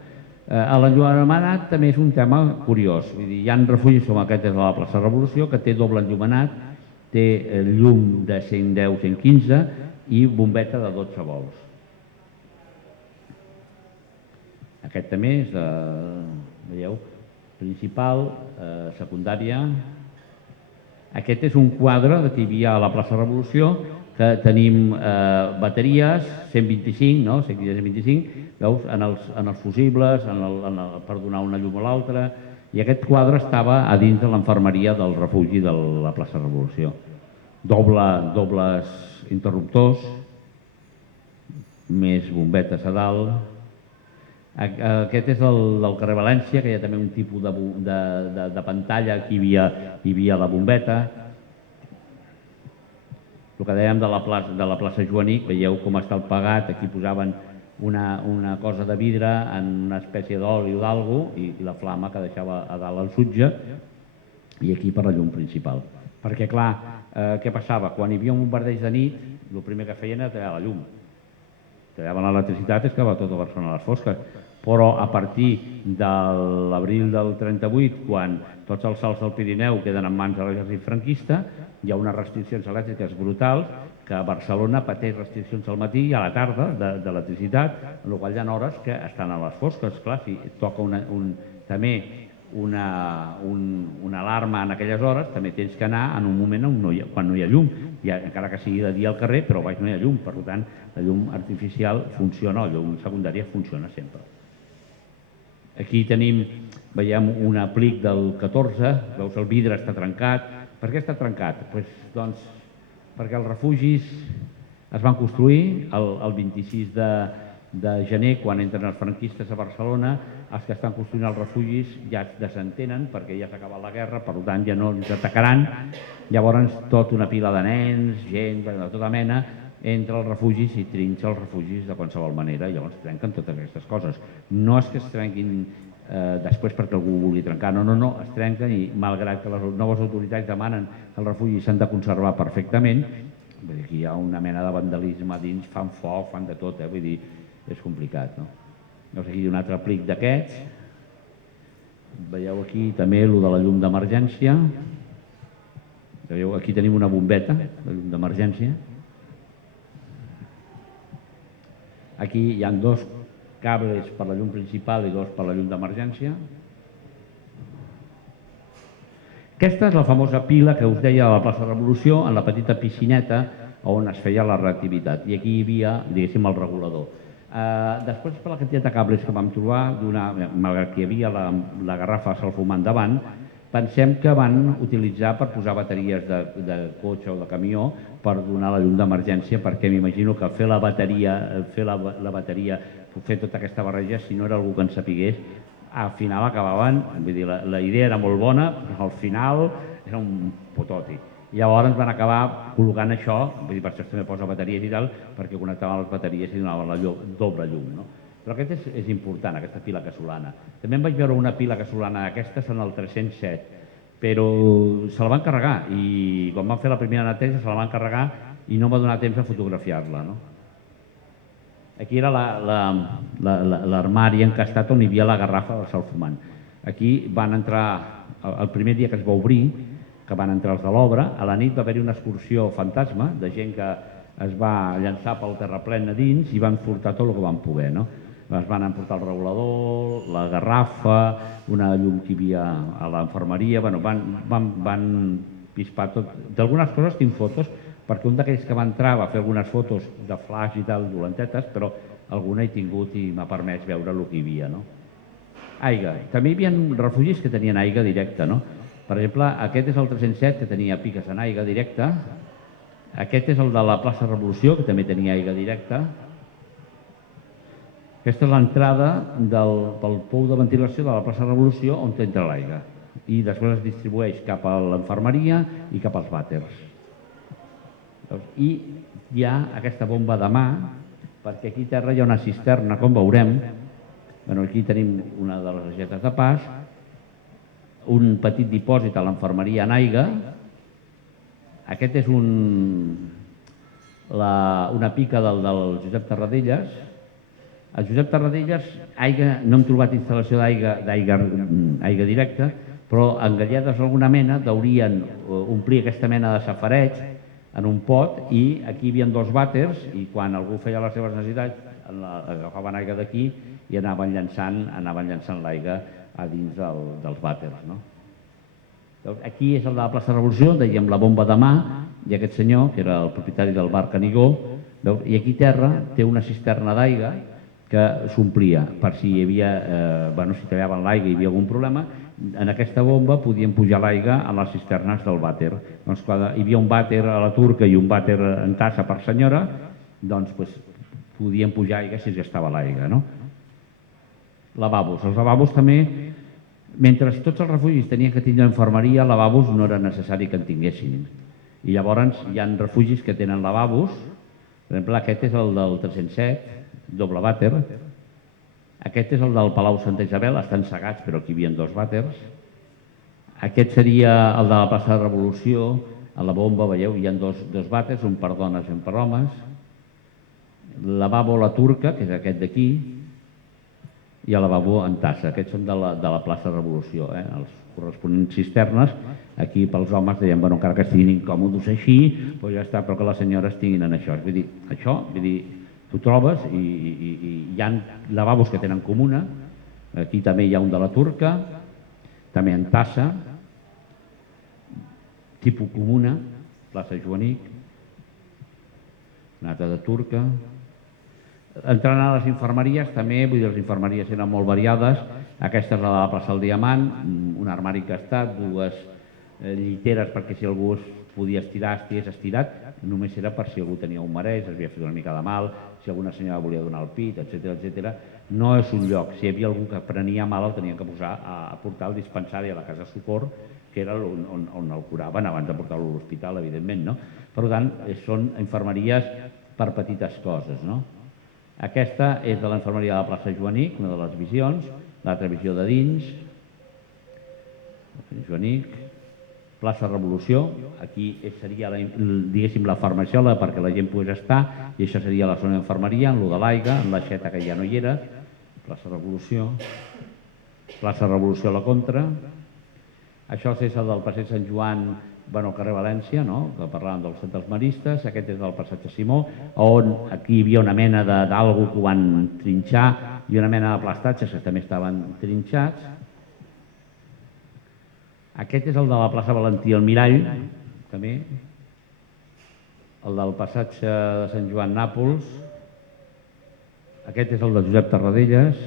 L'enllumenat també és un tema curiós, vull dir, hi ha refugis com aquest de la plaça Revolució que té doble enllumenat té llum de 110-115 i bombeta de 12 volts. Aquest també és, veieu, principal, secundària. Aquest és un quadre que hi havia a la plaça Revolució, que tenim bateries, 125, no? 125, veus, en els fusibles, per donar una llum a l'altra, i aquest quadre estava a dins de l'infermeria del refugi de la plaça Revolució. Dobles interruptors, més bombetes a dalt. Aquest és el del carrer València, que hi ha també un tipus de pantalla, aquí hi havia la bombeta. El que dèiem de la plaça Joanic, veieu com està el pagat, aquí posaven una cosa de vidre en una espècie d'oli o d'algú i la flama que deixava a dalt el sutge, i aquí per la llum principal. Perquè clar, què passava? Quan hi havia un bombardeig de nit, el primer que feien era tallar la llum. Tallaven l'electricitat, es quedava tota Barcelona a les fosques. Però a partir de l'abril del 38, quan tots els salts del Pirineu queden en mans de l'exèrcit franquista, hi ha unes restriccions elèctriques brutals, que Barcelona pateix restriccions al matí i a la tarda d'electricitat, en la qual hi ha hores que estan a les fosques. Clar, si toca també una alarma en aquelles hores, també tens que anar en un moment quan no hi ha llum, encara que sigui de dia al carrer, però baix no hi ha llum. Per tant, la llum artificial funciona, la llum secundària funciona sempre. Aquí veiem un aplic del 14, veus el vidre està trencat. Per què està trencat? Doncs perquè els refugis es van construir el 26 de gener, quan entren els franquistes a Barcelona. Els que estan construint els refugis ja es desentenen perquè ja s'ha acabat la guerra, per tant ja no ens atacaran. Llavors tota una pila de nens, gent de tota mena, entra als refugis i trinxa els refugis de qualsevol manera, i llavors trenquen totes aquestes coses. No és que es trenquin després perquè algú vulgui trencar, no, es trenquen, i malgrat que les noves autoritats demanen que els refugis s'han de conservar perfectament, vull dir que hi ha una mena de vandalisme dins, fan foc, fan de tot, vull dir, és complicat, no? Llavors aquí hi ha un altre aplic d'aquests, veieu aquí també el de la llum d'emergència, veieu aquí tenim una bombeta, la llum d'emergència. Aquí hi ha dos cables per la llum principal i dos per la llum d'emergència. Aquesta és la famosa pila que us deia a la plaça Revolució, en la petita piscineta on es feia la reactivitat. I aquí hi havia, diguéssim, el regulador. Després, per la quantitat de cables que vam trobar, malgrat que hi havia la garrafa salfumant davant, pensem que van utilitzar per posar bateries de cotxe o de camió per donar la llum d'emergència, perquè m'imagino que fer la bateria, fer tota aquesta barreja, si no era algú que en sapigués, al final acabaven, vull dir, la idea era molt bona, però al final era un potòtic. Llavors van acabar col·locant això, vull dir, per això també posa bateries i tal, perquè connectaven les bateries i donaven la doble llum, no? Però aquest és important, aquesta pila casolana. També em vaig veure una pila casolana d'aquestes en el 307, però se la van carregar, i quan van fer la primera neteja se la van carregar i no va donar temps a fotografiar-la, no? Aquí era l'armari encastat on hi havia la garrafa de sal fumant. Aquí van entrar, el primer dia que es va obrir, que van entrar els de l'obra, a la nit va haver-hi una excursió fantasma de gent que es va llançar pel terraplén a dins i van furtar tot el que van poder, no? Es van emportar el regulador, la garrafa, una llum que hi havia a l'infermeria, van pispar tot. D'algunes coses tinc fotos, perquè un d'aquells que va entrar va fer algunes fotos de flash i tal, dolentetes, però alguna he tingut i m'ha permès veure el que hi havia, no? Aigua. També hi havia refugis que tenien aigua directa, no? Per exemple, aquest és el 307, que tenia piques en aigua directa. Aquest és el de la plaça Revolució, que també tenia aigua directa. Aquesta és l'entrada pel pou de ventilació de la plaça Revolució on entra l'aigua. I després es distribueix cap a l'infermeria i cap als vàters. I hi ha aquesta bomba de mà, perquè aquí a terra hi ha una cisterna, com veurem. Aquí tenim una de les agetes de pas, un petit dipòsit a l'infermeria en aigua. Aquest és una pica del Josep Tarradellas. El Josep Tarradellas, no hem trobat instal·lació d'aigua directa, però en galledes d'alguna mena deurien omplir aquesta mena de safareig en un pot i aquí hi havia 2 vàters i quan algú feia les seves necessitats agafaven aigua d'aquí i anaven llançant l'aigua a dins dels vàters. No? Aquí és el de la plaça de Revolució, dèiem la bomba de mà, i aquest senyor, que era el propietari del bar Canigó, i aquí terra té una cisterna d'aigua que s'omplia per si hi havia, si tallaven l'aigua i hi havia algun problema, en aquesta bomba podien pujar l'aigua a les cisternes del vàter. Doncs quan hi havia un vàter a la turca i un vàter en tassa per senyora, doncs podien pujar aigua si es gastava l'aigua. No? Lavabos. Els lavabos també, mentre tots els refugis tenien que tindre infermeria, lavabos no era necessari que en tinguessin. I llavors hi ha refugis que tenen lavabos, per exemple aquest és el del 307, doble vàter, aquest és el del Palau Santa Isabel, estan cegats però aquí hi havia 2 vàters, aquest seria el de la plaça de Revolució, a la bomba, veieu, hi ha 2 vàters, un per dones i un per homes, lavabo la turca, que és aquest d'aquí, i el lavabo en tassa, aquests són de la plaça de Revolució, els corresponents cisternes, aquí pels homes deien, encara que estiguin incòmodes així, doncs ja està, però que les senyores tinguin en això. Vull dir, tu trobes i hi ha lavabos que tenen comuna, aquí també hi ha un de la turca, també en tassa, tipus comuna, plaça Joanic, un altre de turca. Entrant a les infermeries també, vull dir, les infermeries eren molt variades, aquesta és la de la plaça del Diamant, un armari que ha estat, 2 lliteres perquè si algú es podia estirar, estigués estirat, només era per si algú tenia un mareig, es havia fet una mica de mal, si alguna senyora volia donar el pit, etc. No és un lloc, si hi havia algú que prenia mal el tenien que posar a portar al dispensari a la casa Socor, que era on el curaven abans de portar-lo a l'hospital, evidentment. No? Per tant, són infermeries per petites coses. No? Aquesta és de la infermeria de la plaça Joanic, una de les visions, l'altra visió de dins, Joanic, plaça Revolució, aquí seria, diguéssim, la farmaciola perquè la gent pogués estar, i això seria la zona d'infermeria, en lo de l'aigua, en l'aixeta que ja no hi era, plaça Revolució a la contra, això és el del passeig Sant Joan, al carrer València, que parlàvem dels centres maristes, aquest és el passatge Simó, on aquí hi havia una mena d'algo que ho van trinxar i una mena de plastatges que també estaven trinxats. Aquest és el de la plaça Valentí Almirall, també, el del passatge de Sant Joan Nàpols, aquest és el de Josep Tarradellas,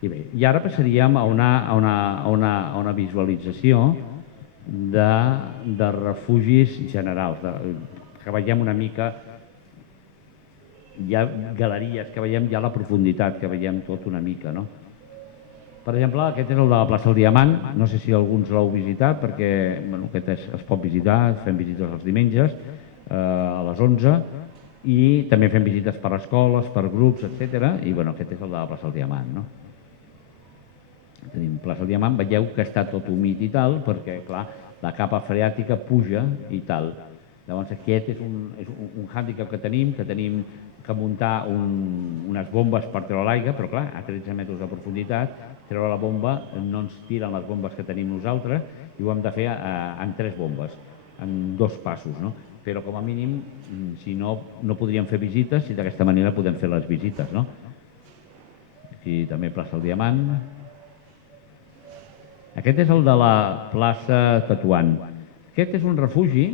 i ara passaríem a una visualització de refugis generals, que veiem una mica, hi ha galeries, que veiem ja la profunditat, que veiem tot una mica. Per exemple, aquest és el de la plaça del Diamant, no sé si alguns l'heu visitat, perquè aquest es pot visitar, fem visites els diumenges a les 11, i també fem visites per escoles, per grups, etc. I aquest és el de la plaça del Diamant. Tenim plaça del Diamant, veieu que està tot humit i tal, perquè, clar, la capa freàtica puja i tal. Llavors aquest és un hàndicap que tenim que muntar unes bombes per treure l'aigua, però clar, a 13 metres de profunditat, treure la bomba no ens tiren les bombes que tenim nosaltres i ho hem de fer en 3 bombes, en 2 passos, però com a mínim, si no, no podríem fer visites i d'aquesta manera podem fer les visites. Aquí també plaça del Diamant. Aquest és el de la plaça Tetuan. Aquest és un refugi,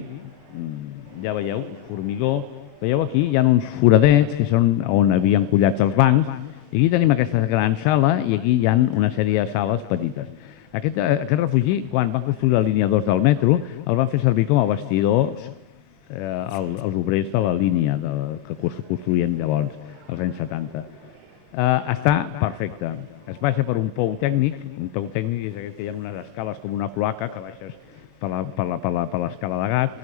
ja veieu, formigó. Veieu aquí, hi ha uns foradets que són on havien collats els bancs, i aquí tenim aquesta gran sala i aquí hi ha una sèrie de sales petites. Aquest refugi, quan van construir la línia 2 del metro, el van fer servir com a vestidors els obrers de la línia que construïen llavors, als anys 70. Està perfecte. Es baixa per un pou tècnic és aquest que hi ha unes escales com una cloaca que baixes per l'escala de gat,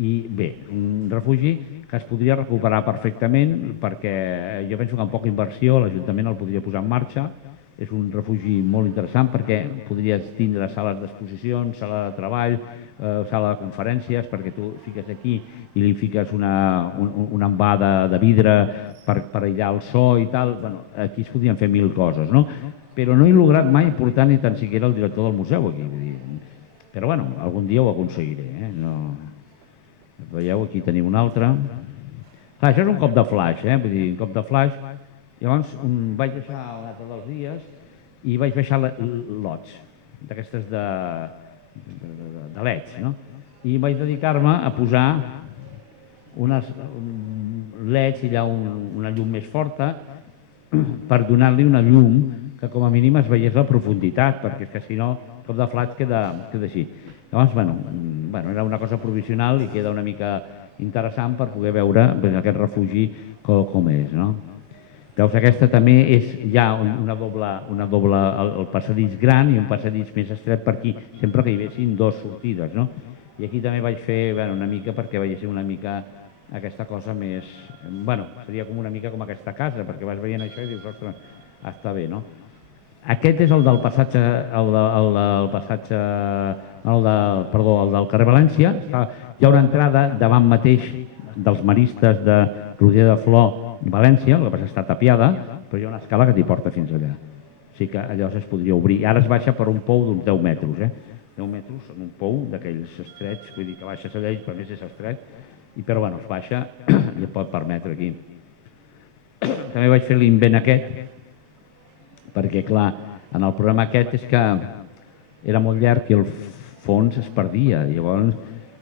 i bé, un refugi que es podria recuperar perfectament perquè jo penso que amb poca inversió l'Ajuntament el podria posar en marxa. És un refugi molt interessant perquè podries tindre sales d'exposicions, sala de treball, sala de conferències, perquè tu fiques aquí i li fiques una envà de vidre per aïllar el so i tal. Aquí es podrien fer 1000 coses. però no he lograt mai portar ni tan siquiera el director del museu aquí. Però bueno, algun dia ho aconseguiré. Veieu, aquí tenim un altre. Clar, això és un cop de flaix, vull dir, un cop de flaix. Llavors vaig baixar un altre dels dies i vaig baixar lots, d'aquestes de leds, no? I vaig dedicar-me a posar unes leds i allà una llum més forta per donar-li una llum que com a mínim es veiés la profunditat, perquè és que si no, el cop de flaix queda així. Llavors, era una cosa provisional i queda una mica interessant per poder veure aquest refugi com és, no? Llavors aquesta també és ja una doble, el passadís gran i un passadís més estret per aquí, sempre que hi haguessin dues sortides, no? I aquí també vaig fer una mica perquè veiéssim una mica aquesta cosa més... seria com una mica com aquesta casa, perquè vas veient això i dius, ostres, està bé, no? Aquest és el del passatge, el del carrer València. Hi ha una entrada davant mateix dels maristes de Roder de Flor, València, la que està tapiada, però hi ha una escala que t'hi porta fins allà. O sigui que allò es podria obrir. Ara es baixa per un pou d'uns 10 metres, 10 metres en un pou d'aquells estrets, vull dir que baixes allà i per més és estret, però es baixa i et pot permetre aquí. També vaig fer l'invent aquest, perquè clar, en el programa aquest és que era molt llarg i el fons es perdia. Llavors,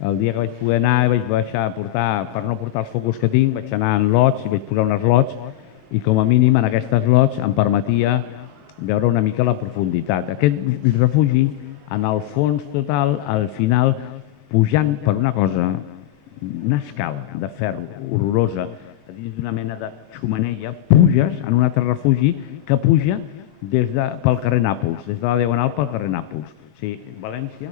el dia que vaig poder anar, vaig baixar a portar, per no portar els focus que tinc, vaig anar en lots i vaig posar unes lots i com a mínim en aquestes lots em permetia veure una mica la profunditat. Aquest refugi, en el fons total, al final, pujant per una cosa, una escala de ferro horrorosa, dins d'una mena de xumaneia, puges en un altre refugi que puja pel carrer Nàpols, des de la Diagonal pel carrer Nàpols. O sigui, València,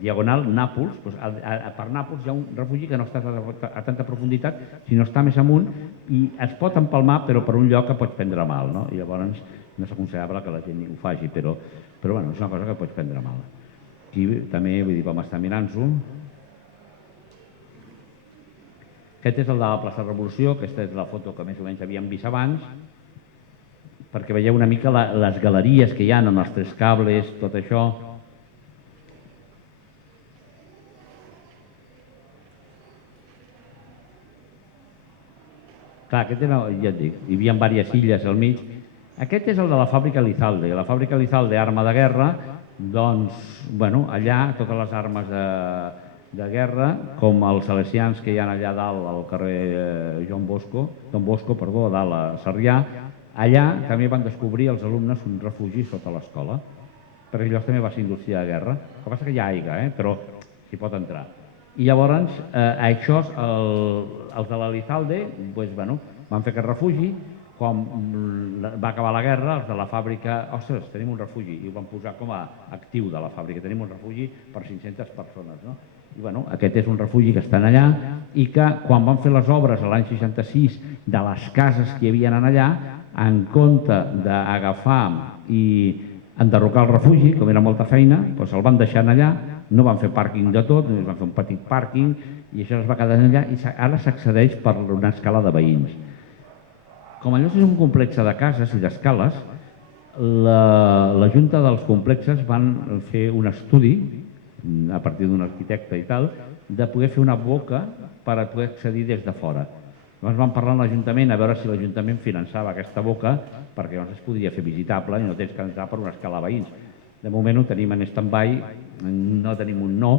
Diagonal, Nàpols, per Nàpols hi ha un refugi que no està a tanta profunditat, sinó està més amunt i es pot empalmar, però per un lloc que pots prendre mal, no? I llavors no és aconsellable que la gent ho faci, però és una cosa que pots prendre mal. Aquí també, vull dir, vam estar mirant-ho. Aquest és el de la plaça Revolució, aquesta és la foto que més o menys havíem vist abans, perquè veieu una mica les galeries que hi ha amb els tres cables, tot això. Clar, aquest era, ja et dic, hi havia diverses illes al mig. Aquest és el de la fàbrica Elizalde. La fàbrica Elizalde, arma de guerra, doncs, allà totes les armes de guerra, com els salesians que hi ha allà dalt al carrer Don Bosco, dalt a Sarrià, allà també van descobrir els alumnes un refugi sota l'escola, perquè allò també va ser indústria de guerra. El que passa que hi ha aigua, però s'hi pot entrar. I llavors, això, els de l'Elizalde, van fer aquest refugi. Quan va acabar la guerra, els de la fàbrica, ostres, tenim un refugi, i ho van posar com a actiu de la fàbrica, tenim un refugi per 500 persones, no? I aquest és un refugi que estan allà i que quan van fer les obres l'any 66 de les cases que hi havia allà, en compte d'agafar i enderrocar el refugi, com era molta feina, doncs el van deixar allà, no van fer pàrquing de tot, només van fer un petit pàrquing i això es va quedar allà i ara s'accedeix per una escala de veïns. Com allò és un complex de cases i d'escales, la Junta dels Complexes van fer un estudi, a partir d'un arquitecte i tal, de poder fer una boca per a poder accedir des de fora. Llavors van parlar amb l'Ajuntament a veure si l'Ajuntament finançava aquesta boca perquè llavors es podria fer visitable i no tens que entrar per una escala de veïns. De moment ho tenim en stand-by, no tenim un no,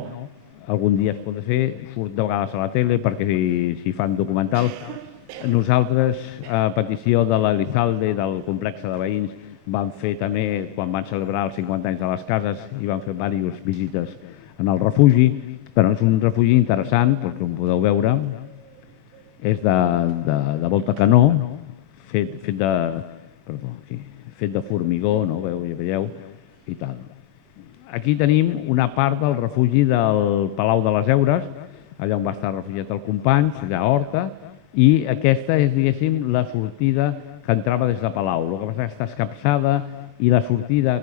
algun dia es pot fer, surt de vegades a la tele perquè si fan documentals. Nosaltres, a petició de l'Elizalde i del complex de veïns, vam fer també, quan van celebrar els 50 anys de les cases, i vam fer diverses visites en el refugi. Però és un refugi interessant, com podeu veure, és de volta canó, fet de formigó, veieu, i tal. Aquí tenim una part del refugi del Palau de les Heures, allà on va estar refugiat el Companys, allà a Horta, i aquesta és, diguéssim, la sortida que entrava des de Palau. El que passa és que està escapçada i la sortida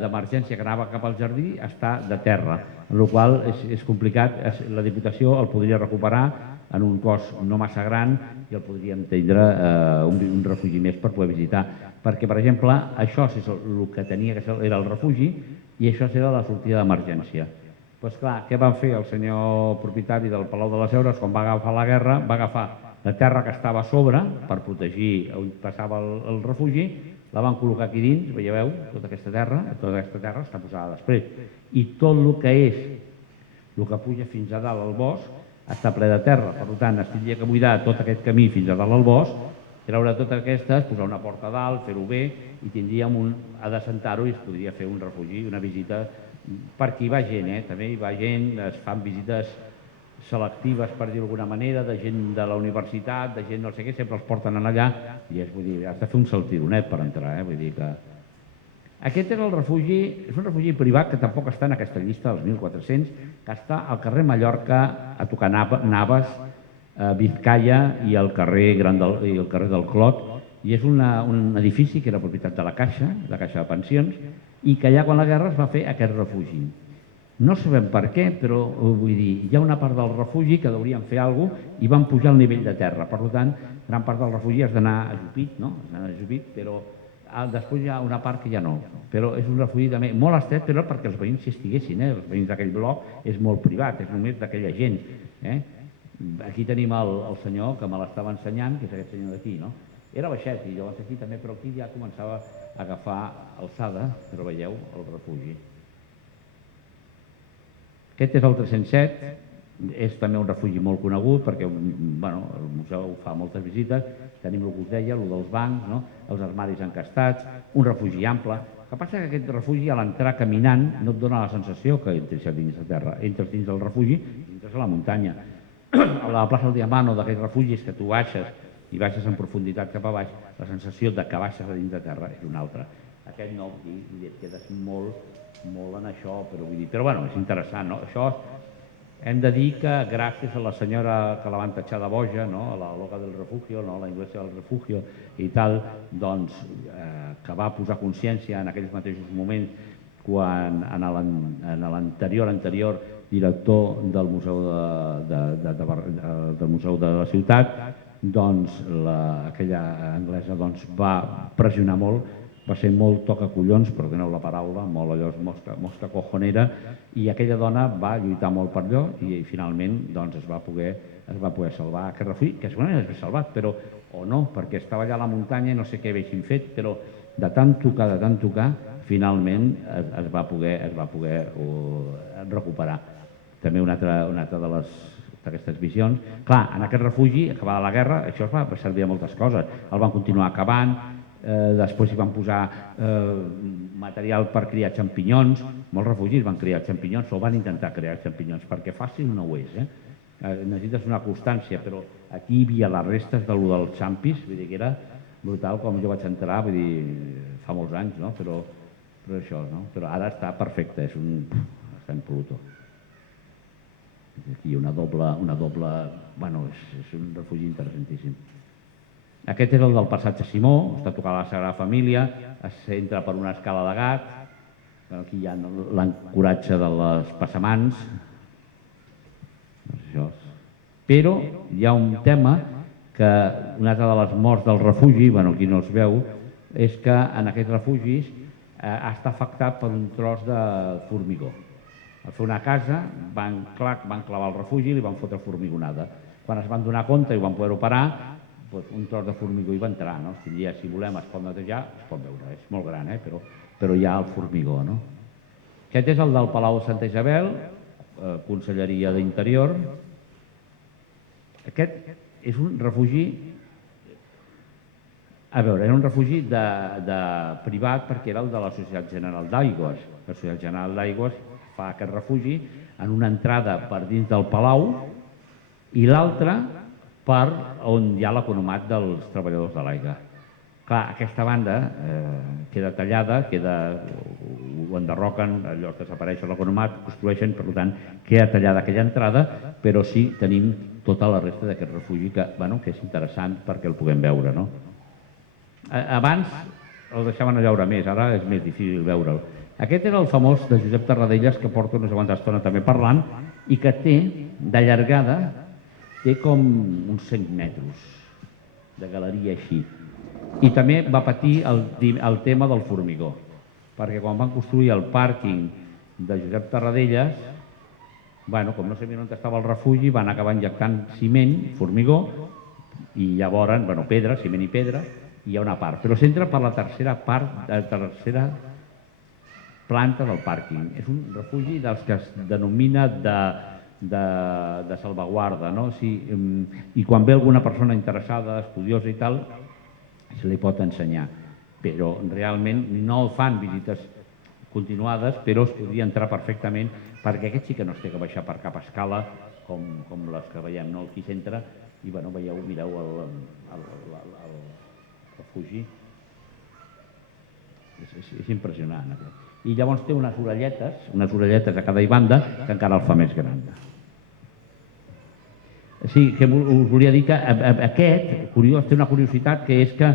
d'emergència que anava cap al jardí està de terra, amb la qual cosa és complicat. La Diputació el podria recuperar en un cost no massa gran i el podríem tindre un refugi més per poder visitar. perquè, per exemple, això és el que tenia que ser, era el refugi, i això era la sortida d'emergència. Doncs clar, què van fer el senyor propietari del Palau de les Heures quan va agafar la guerra? Va agafar la terra que estava a sobre per protegir on passava el refugi, la van col·locar aquí dins, veieu, tota aquesta terra està posada després. I tot el que és, el que puja fins a dalt al bosc, està ple de terra. Per tant, es tindria que buidar tot aquest camí fins a dalt al bosc, treure totes aquestes, posar una porta a dalt, fer-ho bé, i tindríem a desentar-ho i es podria fer un refugi, una visita. Per aquí hi va gent, també hi va gent, es fan visites selectives, per dir d'alguna manera, de gent de la universitat, de gent no sé què, sempre els porten allà, i vull dir, has de fer un saltironet per entrar, vull dir que... Aquest és el refugi, és un refugi privat que tampoc està en aquesta llista dels 1.400, que està al carrer Mallorca, a tocar Navas, Vizcaya i el carrer del Clot, i és un edifici que era propietat de la Caixa de Pensions, i que allà quan la guerra es va fer aquest refugi. No sabem per què, però vull dir, hi ha una part del refugi que deurien fer alguna cosa i van pujar el nivell de terra. Per tant, gran part del refugi has d'anar ajupit, no? Has d'anar ajupit, però després hi ha una part que ja no. Però és un refugi també molt estret, però perquè els veïns s'hi estiguessin. Els veïns d'aquell bloc és molt privat, és només d'aquella gent. Aquí tenim el senyor que me l'estava ensenyant, que és aquest senyor d'aquí, no? Era baixet i llavors aquí també, però aquí ja començava a agafar alçada, però veieu el refugi. Aquest és el 307, és també un refugi molt conegut perquè el museu fa moltes visites, tenim el que us deia, el dels bancs, els armaris encastats, un refugi ample. El que passa és que aquest refugi a l'entrar caminant no et dona la sensació que entres dins de terra, entres dins del refugi i entres a la muntanya. A la plaça del Diamant o d'aquests refugis que tu baixes i baixes en profunditat cap a baix, la sensació de que baixes a dins de terra és una altra. Aquest no, i et quedes molt en això, però bueno, és interessant, no? Això hem de dir que gràcies a la senyora que la van tatxar de boja, a la loca del refugio, la inglesa del refugio i tal, doncs que va posar consciència en aquells mateixos moments quan en l'anterior director del Museu de la Ciutat, doncs aquella anglesa va pressionar molt, va ser molt tocacollons, perdoneu la paraula, molt allò mosca cojonera, i aquella dona va lluitar molt per allò i finalment es va poder salvar aquest refugi, que segurament es va salvat, però o no, perquè estava allà a la muntanya i no sé què haguessin fet, però de tant tocar, finalment es va poder recuperar. També una altra d'aquestes visions. Clar, en aquest refugi, acabada la guerra, això es va servir a moltes coses. El van continuar acabant, després hi van posar material per criar xampinyons, molts refugis van criar xampinyons o van intentar crear xampinyons, perquè fàcil no ho és. Necessites una constància, però aquí hi havia les restes dels xampis, vull dir que era brutal com jo vaig entrar, vull dir, fa molts anys, però això, però ara està perfecte, està en Plutó. Aquí una doble, bueno, és un refugi interessantíssim. Aquest és el del passatge Simó, està tocant la Sagrada Família, s'entra per una escala de gat, aquí hi ha l'ancoratge de les passamans, però hi ha un tema que una altra de les morts del refugi, aquí no es veu, és que en aquests refugis està afectat per un tros de formigó. Al fer una casa van clavar el refugi i li van fotre formigonada. Quan es van donar compte i ho van poder operar, un tros de formigó hi va entrar, si volem es pot netejar, es pot veure, és molt gran, però hi ha el formigó. Aquest és el del Palau de Santa Isabel, Conselleria d'Interior. Aquest és un refugi, era un refugi privat perquè era el de la Societat General d'Aigües. La Societat General d'Aigües fa aquest refugi en una entrada per dins del Palau i l'altra per on hi ha l'economat dels treballadors de l'aigua. Clar, aquesta banda queda tallada, ho enderroquen, allò desapareix l'economat, construeixen, per tant, queda tallada aquella entrada, però sí tenim tota la resta d'aquest refugi que és interessant perquè el puguem veure. Abans el deixaven a veure més, ara és més difícil veure'l. Aquest era el famós de Josep Tarradellas, que porto no sé quanta estona també parlant, i que té, de llargada, té com uns 100 metres de galeria així. I també va patir el tema del formigó, perquè quan van construir el pàrquing de Josep Tarradellas, com no sabien on estava el refugi, van acabar injectant ciment, formigó, i llavors, pedra, ciment i pedra, i hi ha una part. Però s'entra per la tercera planta del pàrquing. És un refugi dels que es denomina de salvaguarda, no? I quan ve alguna persona interessada, estudiosa i tal, se li pot ensenyar. Però realment no fan visites continuades, però es podria entrar perfectament, perquè aquest sí que no es té que baixar per cap escala, com les que veiem, no? Aquí s'entra i mireu el refugi. És impressionant. I llavors té unes orelletes a cada banda, que encara el fa més gran. Sí, que us volia dir que aquest, curiós, té una curiositat, que és que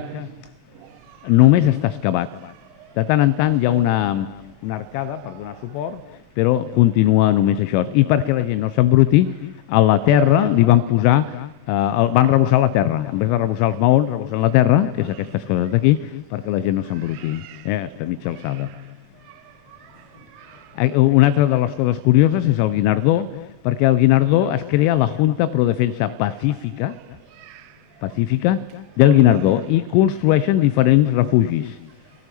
només està excavat. De tant en tant hi ha una arcada per donar suport, però continua només això. I perquè la gent no s'embruti, a la terra li van posar, van rebossar la terra. En vez de rebossar els maons, rebossen la terra, que és aquestes coses d'aquí, perquè la gent no s'embruti. Està mitja alçada. Una altra de les coses curioses és el Guinardó, perquè el Guinardó es crea la Junta Pro Defensa Pacífica del Guinardó i construeixen diferents refugis.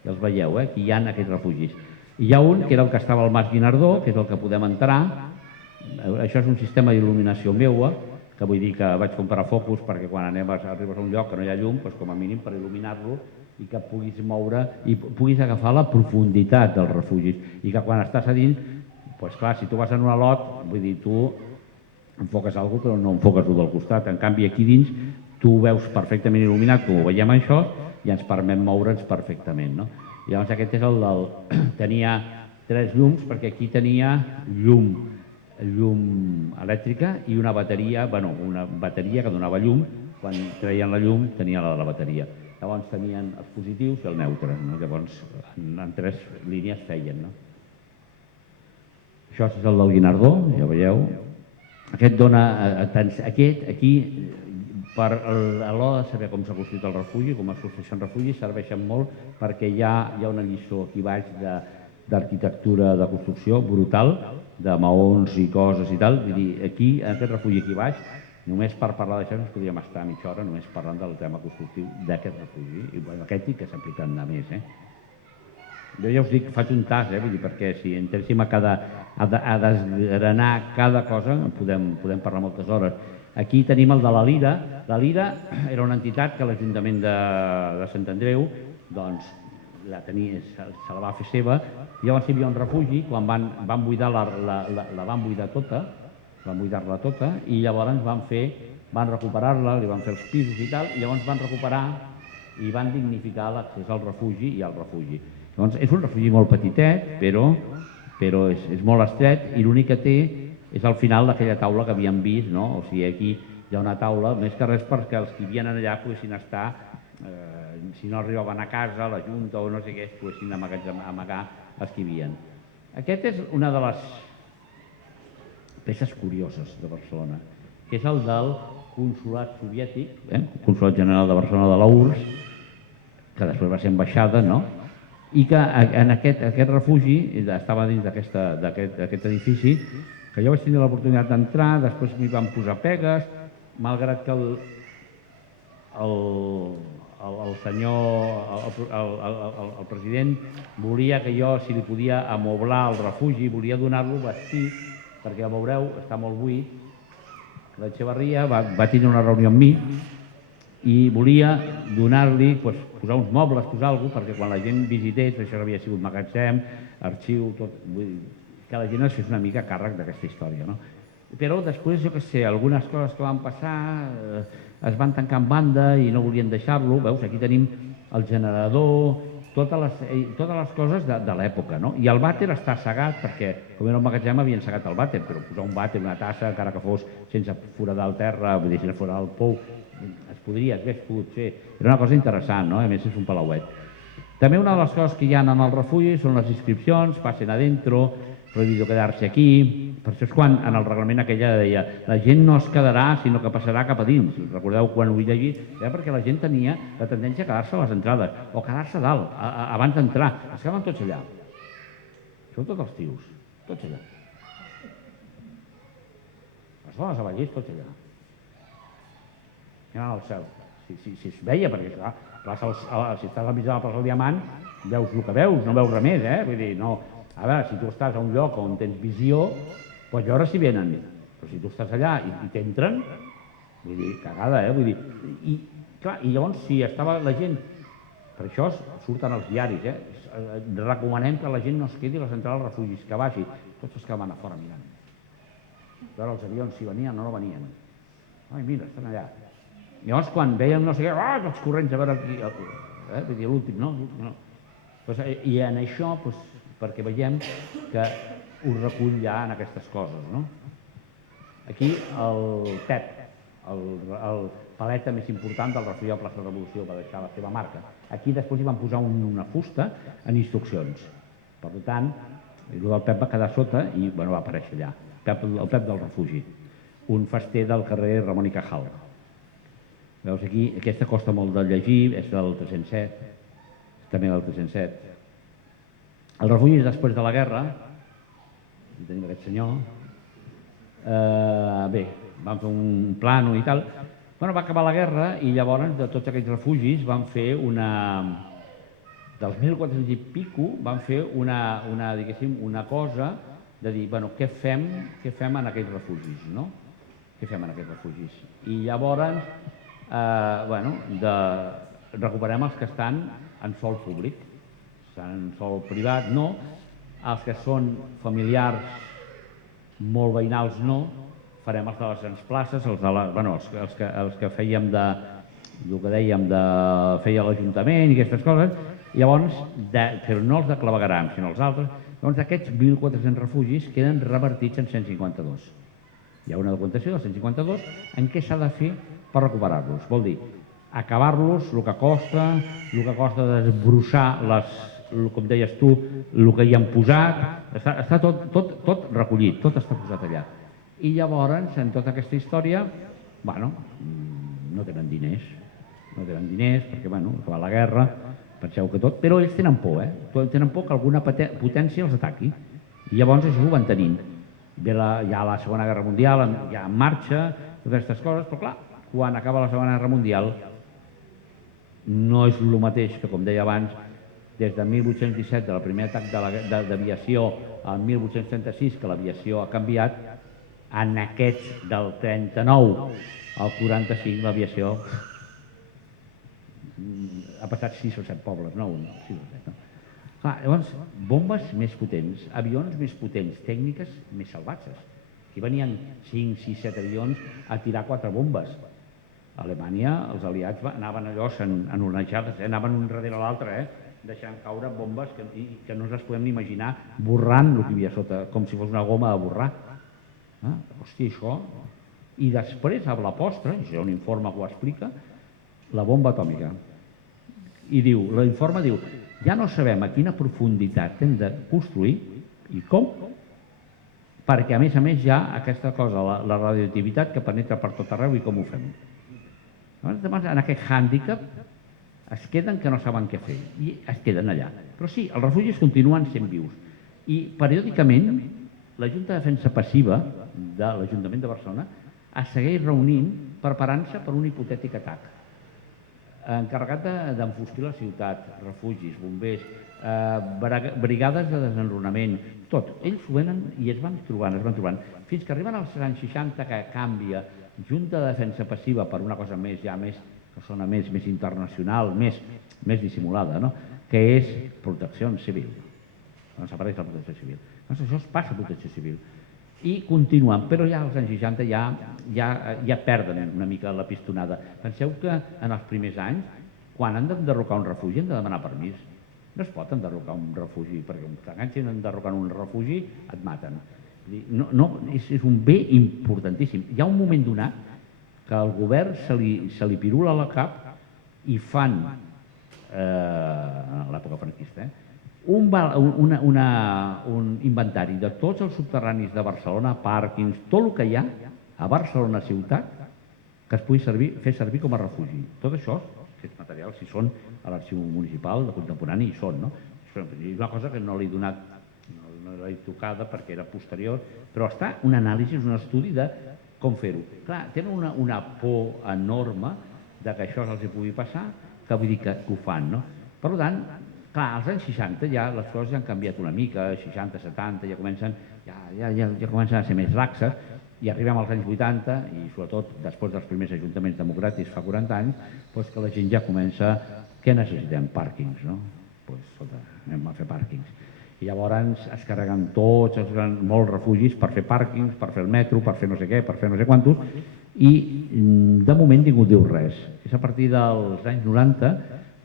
Ja els veieu, aquí hi ha aquests refugis. Hi ha un, que era el que estava al Mas Guinardó, que és el que podem entrar. Això és un sistema d'il·luminació meua, que vull dir que vaig comprar focus perquè quan arribes a un lloc que no hi ha llum, com a mínim per il·luminar-lo, i que puguis moure i puguis agafar la profunditat dels refugis. I que quan estàs a dins, clar, si tu vas en un alot, vull dir, tu enfoques alguna cosa, però no enfoques el del costat. En canvi, aquí dins, tu ho veus perfectament il·luminat, com ho veiem això, i ens permet moure'ns perfectament. Llavors aquest és el del... Tenia 3 llums, perquè aquí tenia llum elèctrica i una bateria que donava llum. Quan treien la llum tenia la bateria. Llavors tenien els positius i el neutre. Llavors en 3 línies feien. Això és el del Guinardó, ja veieu. Aquest dona... Aquí, per l'hora de saber com s'ha construït el refugi, com es construeixen refugis, serveixen molt perquè hi ha una lliçó aquí baix d'arquitectura de construcció brutal, de maons i coses i tal. Vull dir, aquí, en aquest refugi aquí baix, només per parlar d'això ens podríem estar mitja hora només parlant del tema constructiu d'aquest refugi. I aquest sí que s'aplica anar més. Jo ja us dic, faig un tas, perquè si entréssim a desgranar cada cosa, podem parlar moltes hores. Aquí tenim el de la Lira. La Lira era una entitat que l'Ajuntament de Sant Andreu se la va fer seva. Llavors hi havia un refugi, quan van buidar tota, i llavors van recuperar-la, li van fer els pisos i tal, i llavors van recuperar i van dignificar l'accés al refugi i al refugi. Llavors és un refugi molt petitet, però és molt estret, i l'únic que té és al final d'aquella taula que havíem vist, no? O sigui, aquí hi ha una taula, més que res perquè els que vivien allà poguessin estar, si no arribaven a casa, la Junta o no sé què, poguessin amagar els que hi havien. Aquest és una de les peces curioses de Barcelona, que és el del Consolat Soviètic, Consolat General de Barcelona de la URSS, que després va ser ambaixada, no? I que en aquest refugi estava dins d'aquest edifici, que jo vaig tenir l'oportunitat d'entrar, després m'hi van posar pegues, malgrat que el senyor, el president, volia que jo, si li podia amoblar el refugi, volia donar-lo vestit, perquè, veureu, està molt buit. L'Echevarria va tenir una reunió amb mi i volia donar-li, posar uns mobles, posar alguna cosa, perquè quan la gent visités, això havia sigut magatzem, arxiu, tot, que la gent es fes una mica càrrec d'aquesta història. Però després, jo què sé, algunes coses que van passar es van tancar en banda i no volien deixar-lo. Veus, aquí tenim el generador, totes les coses de l'època. I el vàter està assegat, perquè com era el magatzem havien assegat el vàter, però posar un vàter, una tassa, encara que fos sense foradar el terra, vull dir, sense foradar el pou, es hagués pogut fer. Era una cosa interessant, a més és un palauet. També una de les coses que hi ha en el refugi són les inscripcions, passen adentro, prohibido quedar-se aquí. Per això és quan en el reglament aquella deia la gent no es quedarà, sinó que passarà cap a dins. Recordeu quan ho vaig llegir? Era perquè la gent tenia la tendència a quedar-se a les entrades o quedar-se dalt, abans d'entrar. Es quedaven tots allà. Sobretot els tios, tots allà. Les dones a Vallès, tots allà. Mirant al cel. Si es veia, perquè clar, si estàs al mig de la plaça del Diamant, veus el que veus, no veus res més, Vull dir, no... A veure, si tu estàs a un lloc on tens visió, pots veure si venen. Però si tu estàs allà i t'entren, vull dir, cagada, Vull dir, i llavors, si estava la gent... Per això surten els diaris, recomanem que la gent no es quedi a les entrades als refugis, que vagi. Tots es quedaven a fora mirant. Veure els avions, si venien o no venien. Ai, mira, estan allà. Llavors, quan veiem no sé què, els corrents a veure aquí, vull dir, l'últim, no? I en això, perquè veiem que ho recull ja en aquestes coses, no? Aquí el Pep, el paleta més important del refugi a Plaça de Revolució, va deixar la seva marca. Aquí després hi van posar una fusta en instruccions. Per tant, el del Pep va quedar sota i va aparèixer allà, el Pep del refugi, un fester del carrer Ramon i Cajal. Veus aquí, aquesta costa molt de llegir, és del 307, també del 307. El refugi després de la guerra, i tenim aquest senyor, bé, van fer un plano i tal, va acabar la guerra i llavors de tots aquests refugis van fer dels 1.400 i pico, van fer una cosa de dir, bueno, què fem en aquests refugis, no? Què fem en aquests refugis? I llavors, recuperem els que estan en sòl públic, en sòl privat no, els que són familiars molt veïnals no, farem els de les grans places, els que fèiem el que dèiem feia l'Ajuntament i aquestes coses, llavors, però no els de clavegueram, sinó els altres, llavors aquests 1.400 refugis queden revertits en 152. Hi ha una documentació del 152 en què s'ha de fer per recuperar-los. Vol dir, acabar-los, el que costa desbrossar com deies tu, el que hi han posat, està tot recollit, tot està posat allà. I llavors, en tota aquesta història, no tenen diners, perquè, acabar la guerra, penseu que tot, però ells tenen por, tenen por que alguna potència els ataqui, i llavors això ho van tenint. Hi ha la Segona Guerra Mundial, ja en marxa, totes aquestes coses, però clar, quan acaba la Segona Guerra Mundial, no és el mateix que, com deia abans, des de 1817, del primer atac d'aviació, al 1836, que l'aviació ha canviat, en aquests del 39 al 45, l'aviació ha passat 6 o 7 pobles, no un, 6 o 7. Clar, llavors, bombes més potents, avions més potents, tècniques més salvatges. Aquí venien 5, 6, 7 avions a tirar 4 bombes. A Alemanya, els aliats anaven allò enhornejades, anaven un darrere l'altre, deixant caure bombes que no ens les podem ni imaginar, borrant el que hi havia sota, com si fos una goma de borrar. Hòstia, això... I després, a la postre, això és un informe que ho explica, la bomba atòmica. I l'informe diu, ja no sabem a quina profunditat hem de construir i com, perquè a més hi ha aquesta cosa, la radioactivitat que penetra per tot arreu i com ho fem. Llavors, en aquest hàndicap, es queden que no saben què fer i es queden allà. Però sí, els refugis continuen sent vius. I periòdicament la Junta de Defensa Passiva de l'Ajuntament de Barcelona es segueix reunint preparant-se per un hipotètic atac. Encarregat d'enfosquir la ciutat, refugis, bombers, brigades de desenrunament, tot. Ells ho venen i es van trobant, fins que arriben als anys 60 que canvia Junta de Defensa Passiva per una cosa més, ja més que sona més internacional, més dissimulada, que és protecció civil. Doncs apareix la protecció civil. Doncs això es passa a protecció civil. I continuen, però ja als anys 60 ja perden una mica la pistonada. Penseu que en els primers anys, quan han d'enderrocar un refugi, han de demanar permís. No es pot enderrocar un refugi, perquè un t'enganxin enderrocant un refugi, et maten. És un bé importantíssim. Hi ha un moment donat que al govern se li pirula la cap i fan, a l'època franquista, un inventari de tots els subterranis de Barcelona, pàrquings, tot el que hi ha a Barcelona ciutat que es pugui fer servir com a refugi. Tot això, aquests materials, si són a l'Arxiu Municipal de Contemporani, hi són, no? És una cosa que no l'he donat, no l'he tocada perquè era posterior, però està un anàlisi, un estudi de com fer-ho. Clar, tenen una por enorme de que això se'ls pugui passar, que vull dir que ho fan, no? Per tant, clar, als anys 60 ja les coses ja han canviat una mica, 60, 70, ja comencen a ser més laxes, i arribem als anys 80, i sobretot després dels primers ajuntaments democràtics fa 40 anys, doncs que la gent ja comença, què necessitem? Pàrquings, no? Doncs, escolta, anem a fer pàrquings. I llavors es carreguen tots, molts refugis per fer pàrquings, per fer el metro, per fer no sé què, per fer no sé quantos, i de moment ningú diu res. És a partir dels anys 90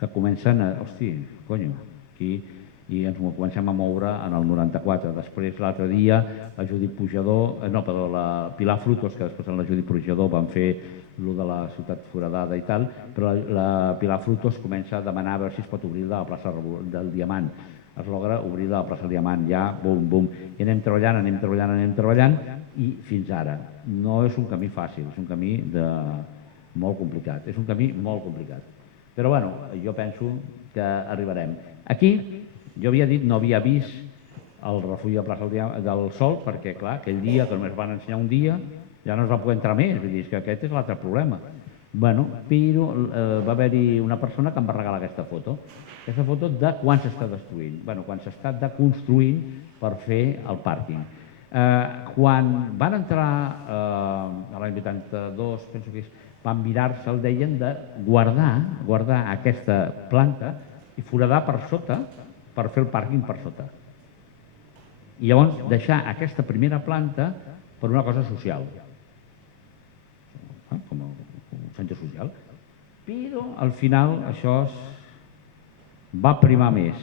que comencen a... Hosti, conyo, aquí... I ens comencem a moure en el 94. Després, l'altre dia, la Judit Pujador, la Pilar Frutos, que després en la Judit Pujador van fer el de la ciutat foradada i tal, però la Pilar Frutos comença a demanar a veure si es pot obrir la plaça del Diamant. Es logra obrir la plaça del Diamant, ja, bum, bum. I anem treballant, i fins ara. No és un camí fàcil, és un camí molt complicat. És un camí molt complicat. Però, bueno, jo penso que arribarem. Aquí, jo havia dit, no havia vist el refugi de plaça del Sol, perquè, clar, aquell dia, que només van ensenyar un dia, ja no es va poder entrar més, vull dir, que aquest és l'altre problema. Bueno, però va haver-hi una persona que em va regalar aquesta foto de quan s'està destruint, bueno, quan s'està deconstruint per fer el pàrquing. Quan van entrar a l'any 82, penso que van mirar-se, el deien de guardar aquesta planta i foradar per sota per fer el pàrquing per sota. I llavors deixar aquesta primera planta per una cosa social, com un centre social. Però al final això va primar més,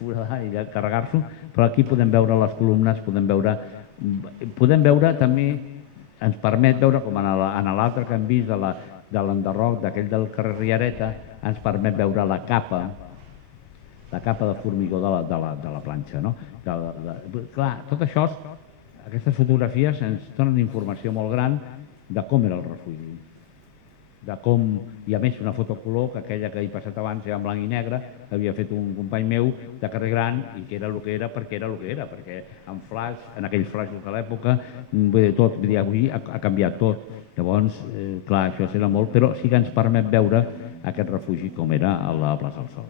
foradar i carregar-s'ho, però aquí podem veure les columnes, podem veure també, ens permet veure com en l'altre que hem vist de l'enderroc, d'aquell del carrer Riareta, ens permet veure la capa de formigó de la planxa. Clar, tot això, aquestes fotografies ens donen informació molt gran de com era el refugi, de com, i a més una foto color, que aquella que he passat abans era en blanc i negre, que havia fet un company meu de carrer Gran, i que era el que era perquè en flash, en aquells flashes de l'època, avui ha canviat tot. Llavors, clar, això serà molt, però sí que ens permet veure aquest refugi com era a la plaça del Sol.